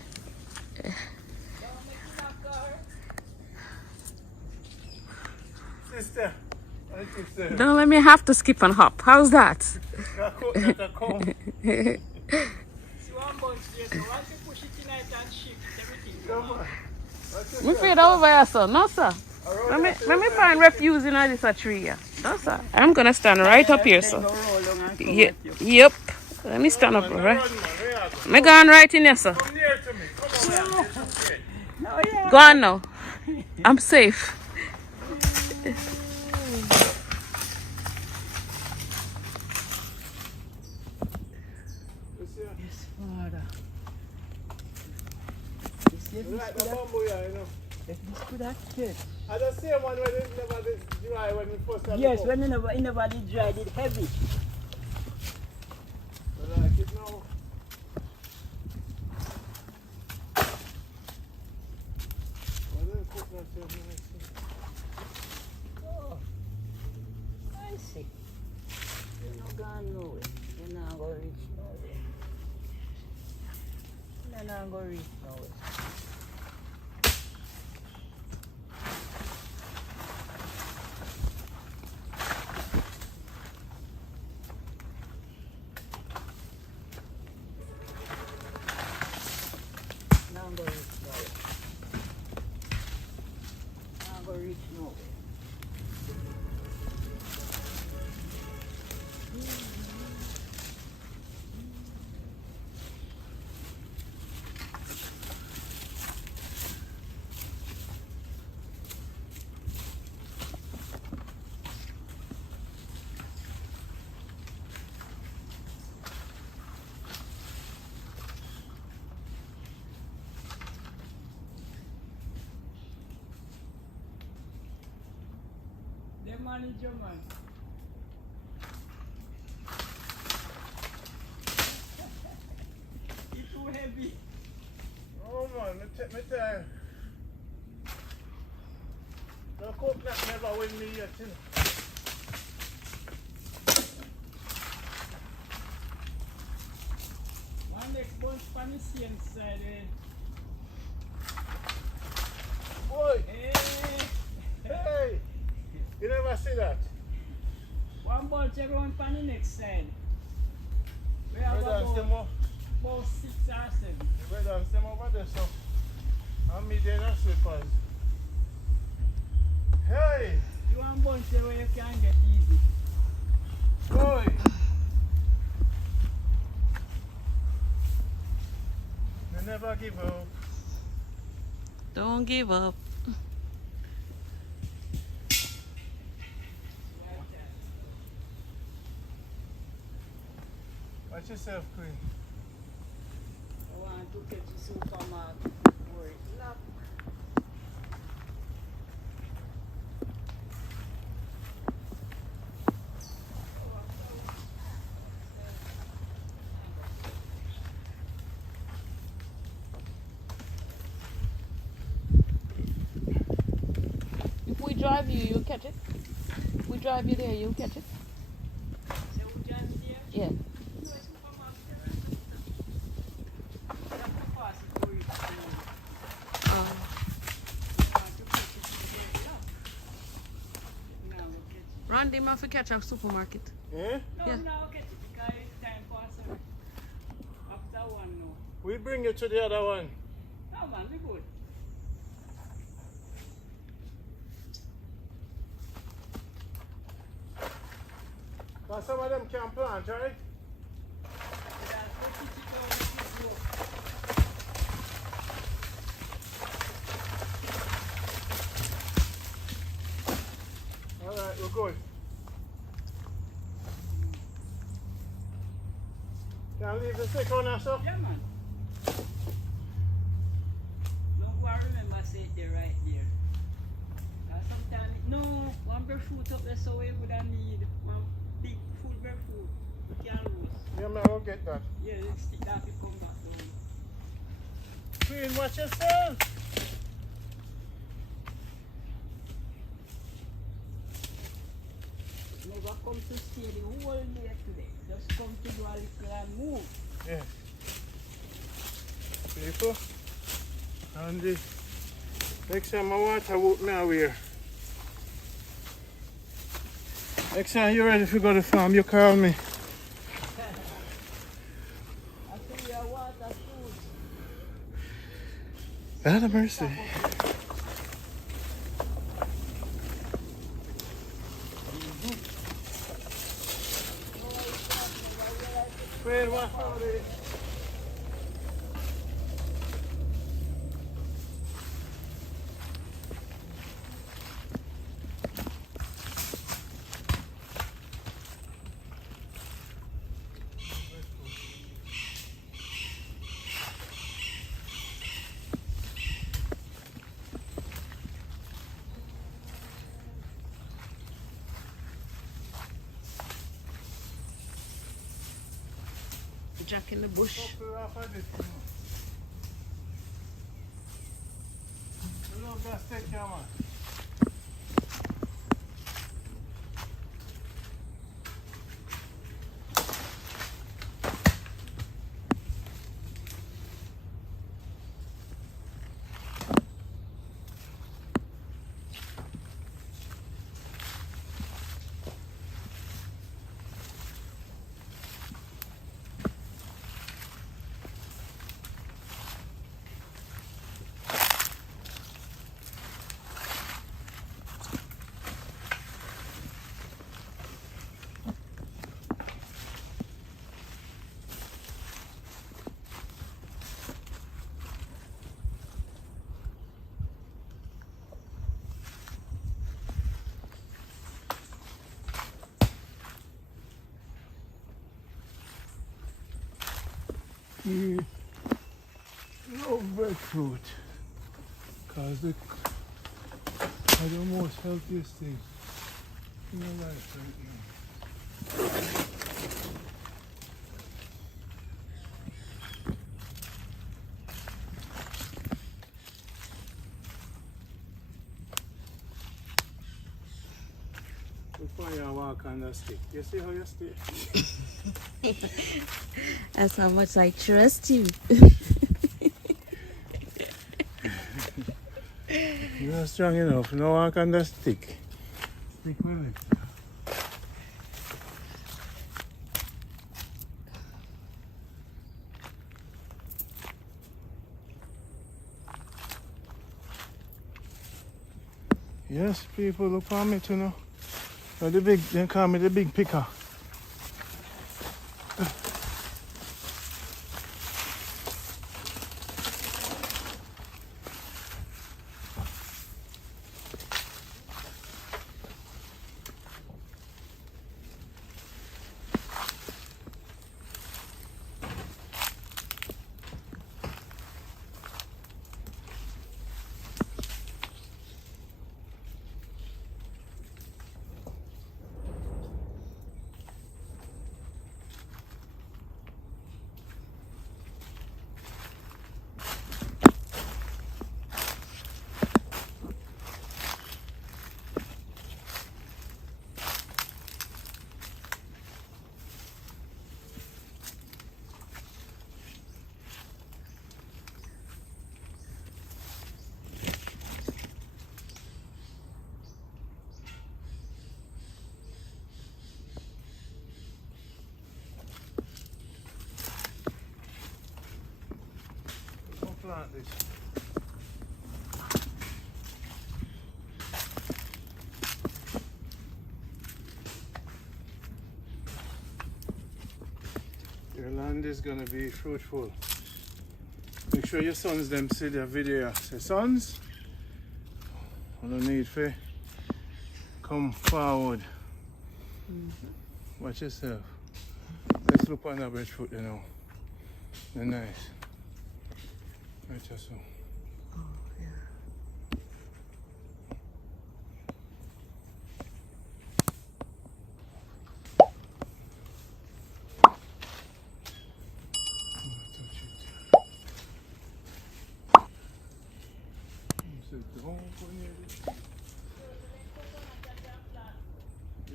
Sister, I sister. Don't let me have to skip and hop. How's that? See one bunch there, so once you push it tonight and shift everything. Come on. Me afraid over here, sir. No, sir. Let me find refuse in this tree here. No, sir. I'm going to stand right up here, sir. Yep. Let me stand up, right? Me going right in here, sir. Come near to me. Come on, man. Go on now. I'm safe. Yes, Father. You like the bamboo here, you know. This could have kid. I the same one when it never did dry when we first had Yes, the when it never did dry, it heavy. I like it now. Oh, I see. You're not going nowhere. You're not going to reach nowhere. You're not going to reach nowhere. Not going to reach nowhere. Not going to reach nowhere. The manager, man. It's too heavy. Oh man, take my time. The coconut never win me yet, you know. One next bunch on the same side. Boy, see that? One bunch around on the next side. We have Brothers, them about 6 or 7. brothers, them over there, so. And me there in a slippers. Hey! You want bunch where you can get easy. Boy! You never give up. Don't give up. Watch yourself, Queen. I want to catch the supermarket for it. Lock. If we drive you, you'll catch it. If we drive you there, you'll catch it. So we just here. Yeah. Randy, I have to catch a supermarket. Eh? No, Yeah. now get it because it's time for us. After one now. We bring you to the other one. No man, we good. Cause some of them can plant, right? Alright, we're good. Can I leave the stick on or so? Yeah man. Don't go and remember say it there right there. Sometimes no one breadfruit up there so we would need one big full breadfruit. We can roast. Yeah, man, I'll get that. Yeah, let's stick that to come back down. Queen, watch yourself. Never come to stay the whole day today. Just come to do a little and move. Yeah. People. And the next time I water walk me away. Next time you're ready to go to the farm, you call me. I think your water food. God have mercy. Wait, what? Jack in the bush. You love that steak, yeah, man. We love breadfruit because it's the most healthiest thing in your life right now. Before you walk on the stick, you see how you stay? That's how much I trust you. You're not strong enough. No walk on the stick. Stick with it. Yes, people look for me too now. They call me the big picker. Plant this. Your land is gonna be fruitful. Make sure your sons them see the video. Say, sons, I don't need for come forward. Watch yourself. Let's look on that breadfruit, you know. They're nice. Right, just so. Oh, yeah.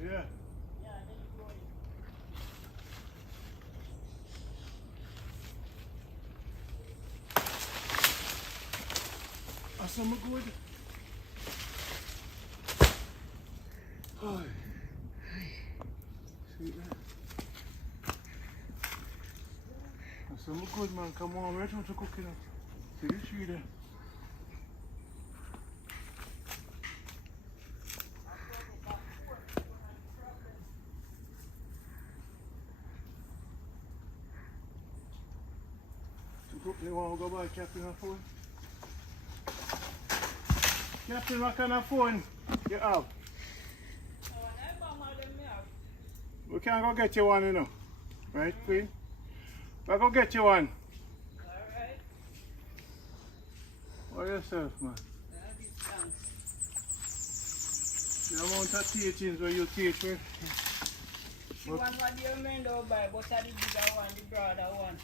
Yeah. Some good. Oh. See that? Some good, man. Come on, we're trying to cook it up. See the tree there. To cook, they want to go buy Captain on phone? Captain, what kind of phone you have? We can't go get you one, you know. Right, Queen? We'll go get you one. Alright. What yourself, man? The amount of teachings where you teach with. She want what you remember by, but I the bigger one, the broader one.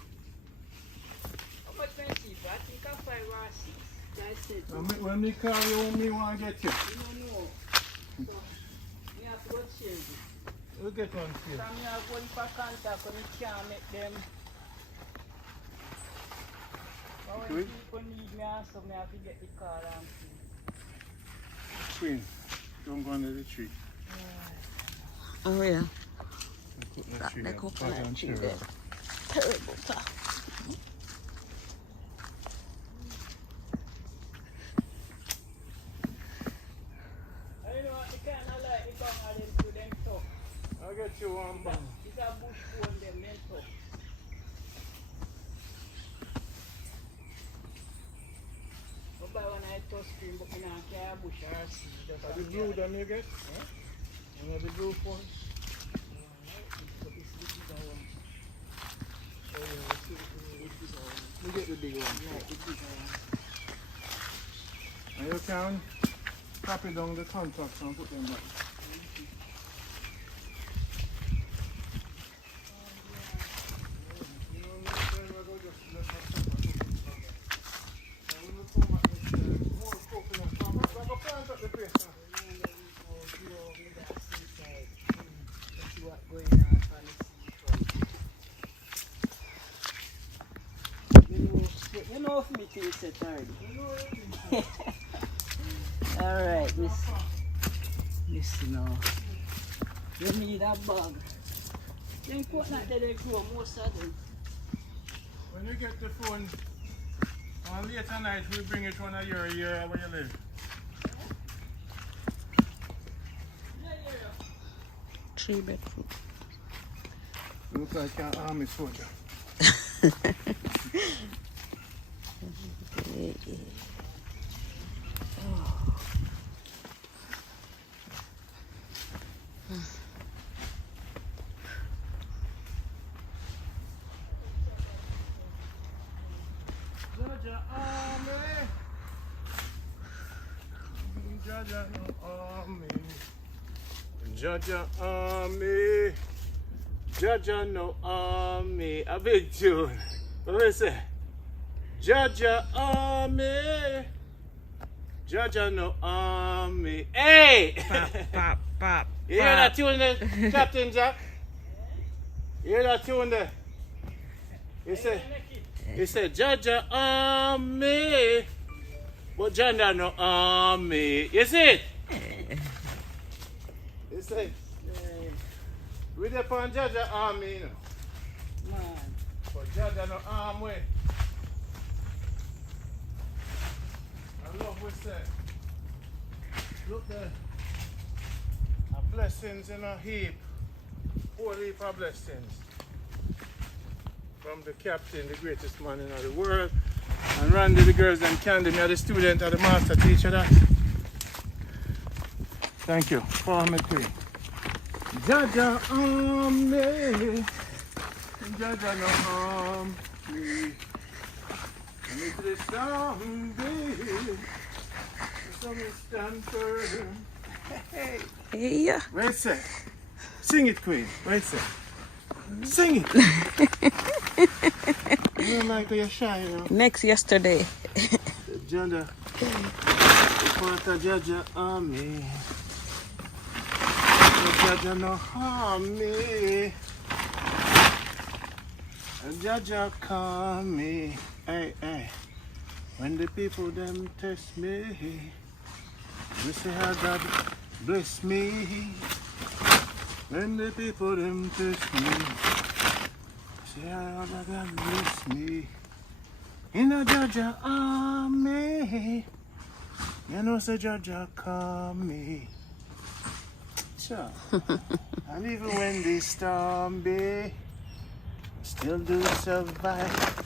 How much expensive? I think I 5 or 6. That's it. When me call you, me want to get you. No. So, me have to go change it. We'll get one here. So, me have one for contact when you can't make them. But when people need me, so me have to get the car and see. Queen, don't go under the tree. Oh, yeah. Put That tree the up. coconut tree there. Terrible stuff. I'll get you one bag. It's a bush phone, them mental. But by when I touch screen, but I can't carry a bush or a seed. Are the blue them you get? And the blue phone? You get the big one. And you can copy down the contacts and put them back. You know if me things set already. Alright, Miss this, you know. You need a bag. Then coconut they grow most of them. When you get the phone, on later night we bring it one of your year where you live. Tree breadfruit. You look like an army soldier. Jaja army. Jaja no army. Jaja army. Jaja no army. A big tune. What do I say? Jaja army. Jaja no army. Hey! Pop, pop. You hear that tune there, Captain Jack? You hear that tune there? You say Jaja army. But Jaja no army. You see it? You say, we there on Jaja army, you know. Man. But Jaja no army. I love what say. Look there. A blessings in a heap. Whole heap of blessings. From the captain, the greatest man in the world. And Randy, the girls, and Candy, me are the student and the master teacher that. Thank you. For me, queen. Jaja army. Jaja no army. And if the storm be, the sun will stand firm. Hey. Yeah. Right, sir. Sing it, queen. Right, sir. Sing it. You don't like you're shy, you know. Next yesterday. Jaja. Part of Jaja army. Jaja no army. Jaja call me. Hey, hey. When the people them test me, they say how God bless me. When the people them test me, say how God bless me. In a Jaja army, you know say Jaja call me. Sure. And even when they storm be, still do survive.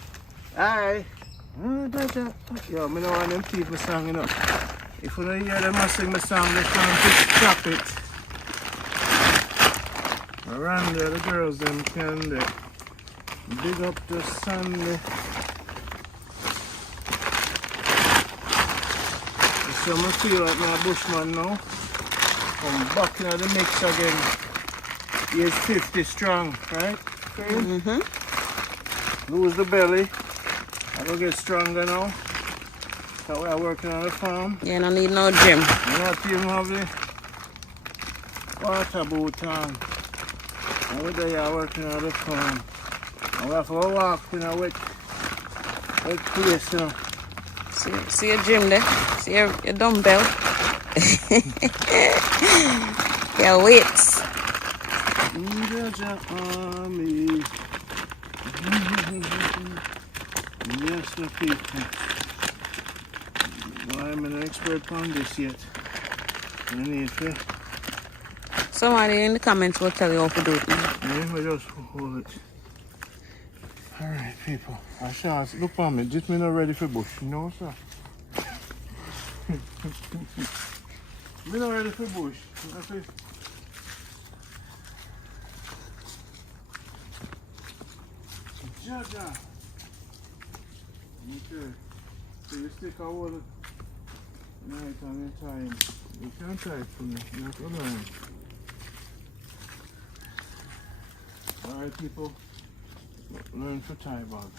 Aye. Jaja. Yo, me know one of them people song, you know. If you don't hear them I sing my song, they can't just stop it. Around there, the girls them can big up the Sunday. So I feel like my bushman now. I'm back in the mix again. He is 50 strong, right? Mm-hmm. Lose the belly. I will get stronger now. So we are working on the farm. You don't need no gym. You not even have the water boot on. And we are working on the farm. And we have to walk in a wet place, you know. See your gym there? See your dumbbell? Your weights. Jaja army. Yes, the people. Well, I'm an expert on this yet. I need to. Somebody in the comments will tell you how to do it now. Yeah, we just hold it. Alright, people. I shall look for me. Just me not ready for bush. You know, sir? Me not ready for bush. That's it. Jaja. Okay. So you stick a whole night on your time. You can't tie it for me. You're not alone. Alright, people. Learn for tie bag.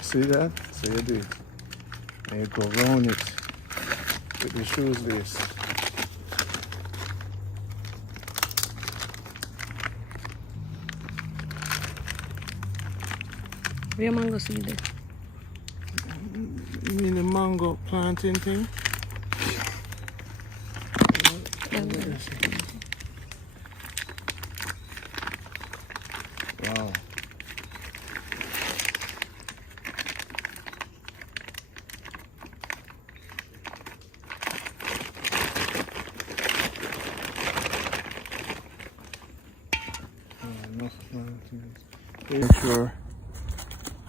See that? So you do it. And you go round it with the shoes lace. Where mango seed there? mini mango planting thing. Wow.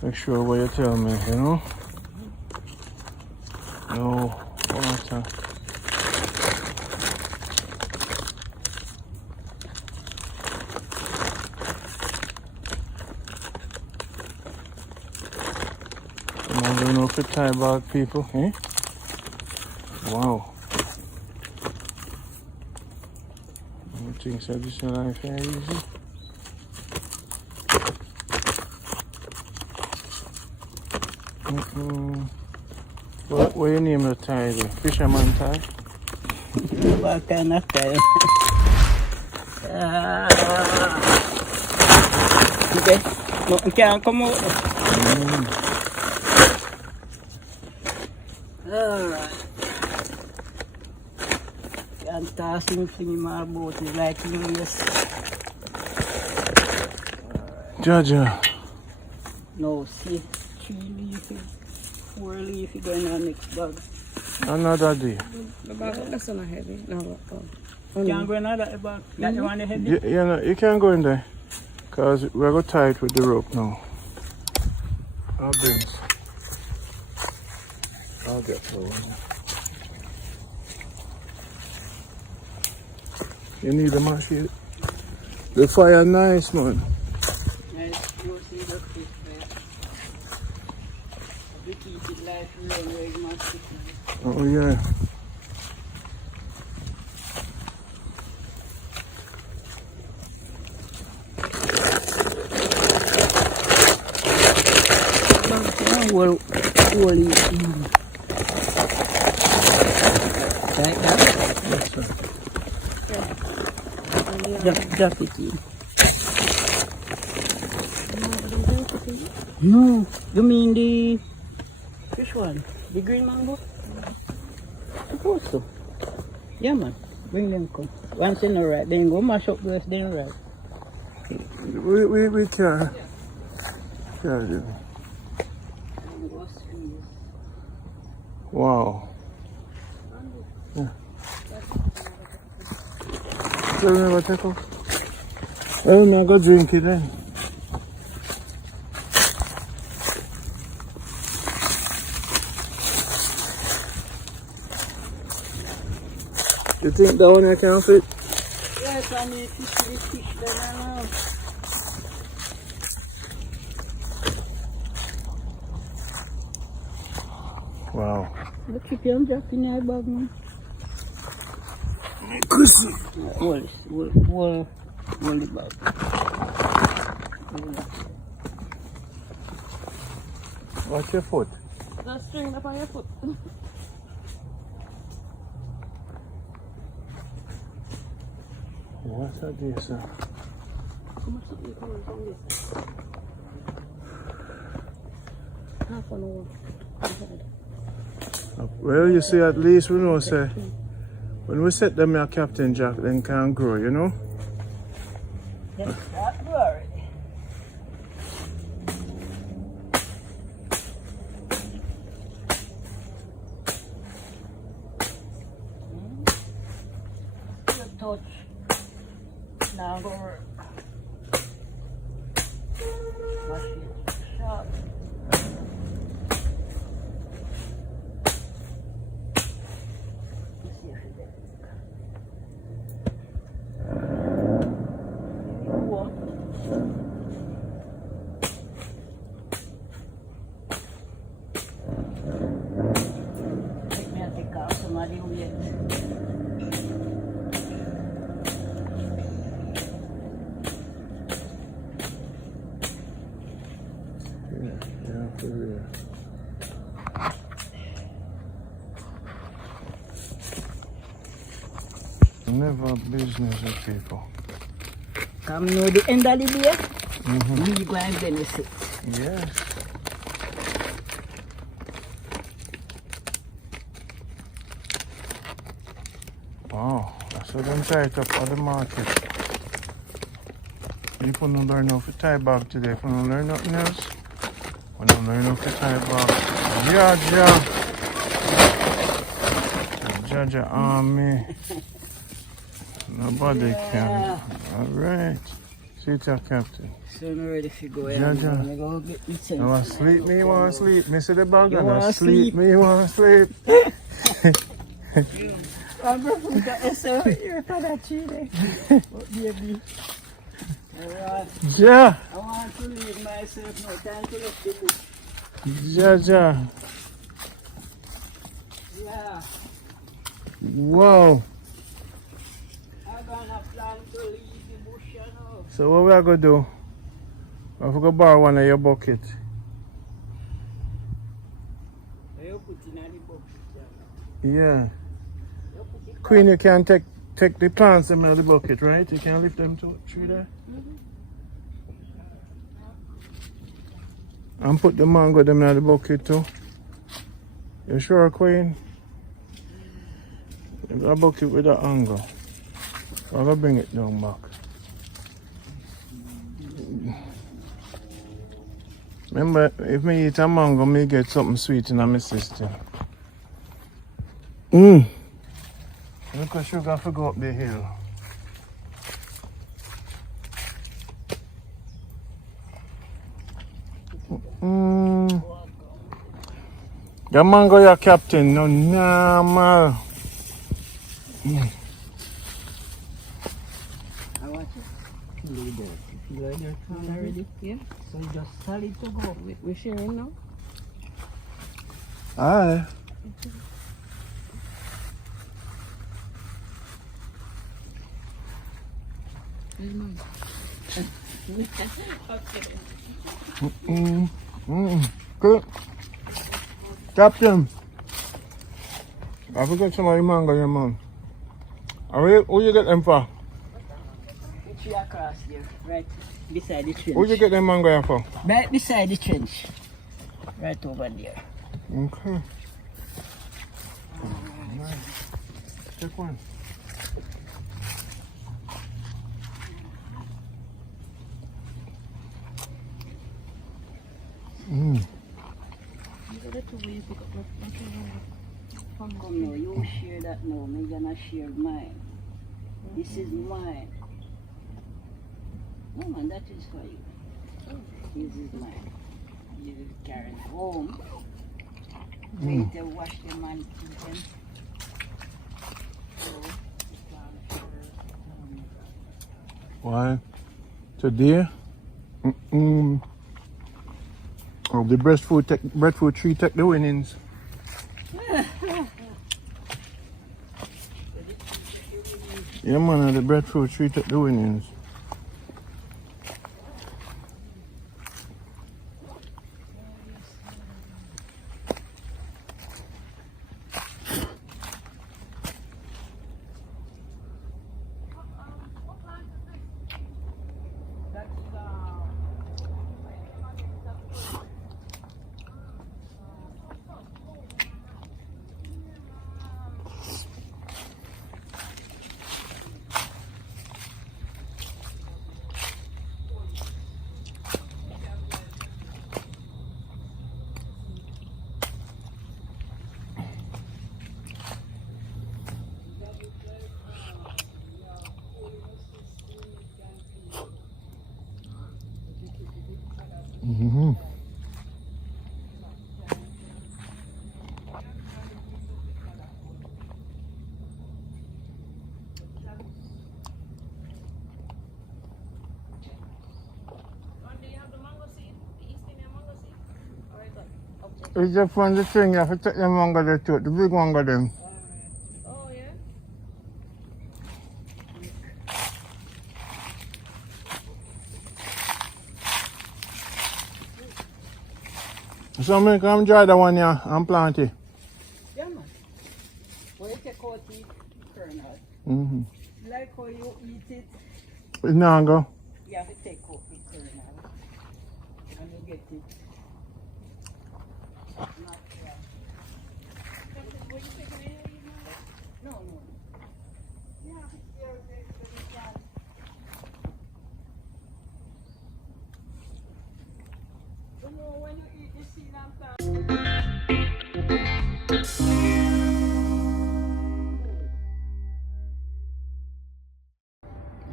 Make sure what you tell me, you know? No water. I don't know if it's Thai about people, eh? Wow. I think so. This is life very easy. What you name the Thai? The fisherman Thai? What kind of Thai? Okay, no, you can't come out. Alright. And tossing thing my boat is like this. Jaja. No, see, 3 leafy, 4 leafy going on next bag. Another day. The bag, that's not heavy. No, Can't go another bag. That one the heavy? Yeah, no, you can't go in there. Because we're going to tie it with the rope now. Our bins. I'll get the one. You need a match here. The fire nice, man. Nice, you see the fish there. We keep it like run where it must be. Oh, yeah. Well, like that? Yes, sir. Drop it in. No, you mean the which one? The green mango? Suppose so. Yeah, man. Bring them come. Once in the right, then go mash up the rest, then right. We can't. Can't do. Wow. Yeah. So we never take off. I'm not going to drink it then. You think that one I can fit? Yes, I need fish then I know. Wow. Look, if you're dropping your bag, man. Chrissy. Hold the bag. Watch your foot. The string up on your foot. What's that there, sir? How much something you coming from this? Half an hour. Well, you see, at least we know, say, when we set them here, Captain Jack, then can grow, you know? Yes, that worry. Good touch. Now go work. Mash it sharp. Let's see if it works. Let me take out some of the weight. Yeah, for real. Never business with people. Come know the end of the day, we go and benefit. Yes. Wow, that's what them try it up at the market. People don't learn how to tie bag today. If you don't learn nothing else, we don't learn how to tie bag. Jaja army. Nobody can. Alright. See it, Captain. So I'm ready to go. Jaja. I'm go get me You want to sleep? Me want to sleep. Me see the bag You and wanna I sleep. sleep? Me want to sleep. I'm going to SO here for that chile. Baby. Ja. I want to leave myself no time to look the book. Jaja. Yeah. Whoa. I'm gonna plan to leave the bush, you know. So what we are going to do? I'm going to borrow one of your bucket. You put in the bucket, Yeah. you put it Queen, you can take the plants them out of the bucket, right? You can lift them through there. And put the mango them out of the bucket too. You sure, Queen? You got a bucket with that angle. So I'm going to bring it down back. Remember, if me eat a mango, me get something sweet in my system. Look at sugar for go up the hill. The mango, your captain, no normal. I want you to leave there. If you are there already, Yeah. so you just tell it to go. We're sharing now. Aye. Where's mine? Good. Captain. I forgot some of your mango, your mom. Who you get them for? The tree across there, right beside the trench. Who you get them mango here for? Right beside the trench. Right over there. Okay. Nice. Take one. Come now, you share that now. I'm gonna share mine. This is mine. No man, that is for you. This is mine. You will carry it home. Wait to wash them and keep them. Why? Today, the breadfruit tree take the winnings. Yeah, man, the breadfruit tree take the winnings. It's just from the thing, you have to take the mango there too, the big mango them. Oh, yeah? So me come dry the one here and plant it. Yeah, man. When you take out the kernel, like how you eat it, It's mango. you have to take out the kernel and you get it. No, no.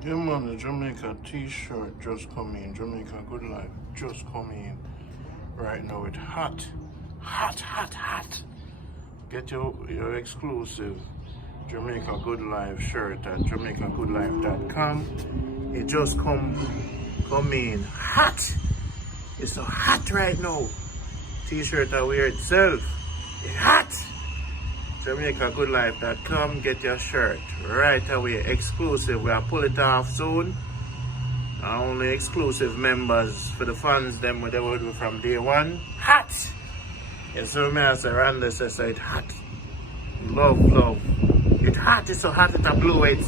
Yeah, man, the Jamaica t-shirt just come in. Jamaica Good Life just come in. Right now it's hot. Hot, hot, hot. Get your exclusive Jamaica Good Life shirt at jamaicagoodlife.com. It just come in hot. It's so hot right now. T-shirt I wear itself. It's hot. jamaicagoodlife.com. Get your shirt right away. Exclusive. We'll pull it off soon. Only exclusive members for the fans. Them they will do from day one. Hot. Yes, so me I say Randy says it's hot. Love. It's hot. It's so hot. It's a blue.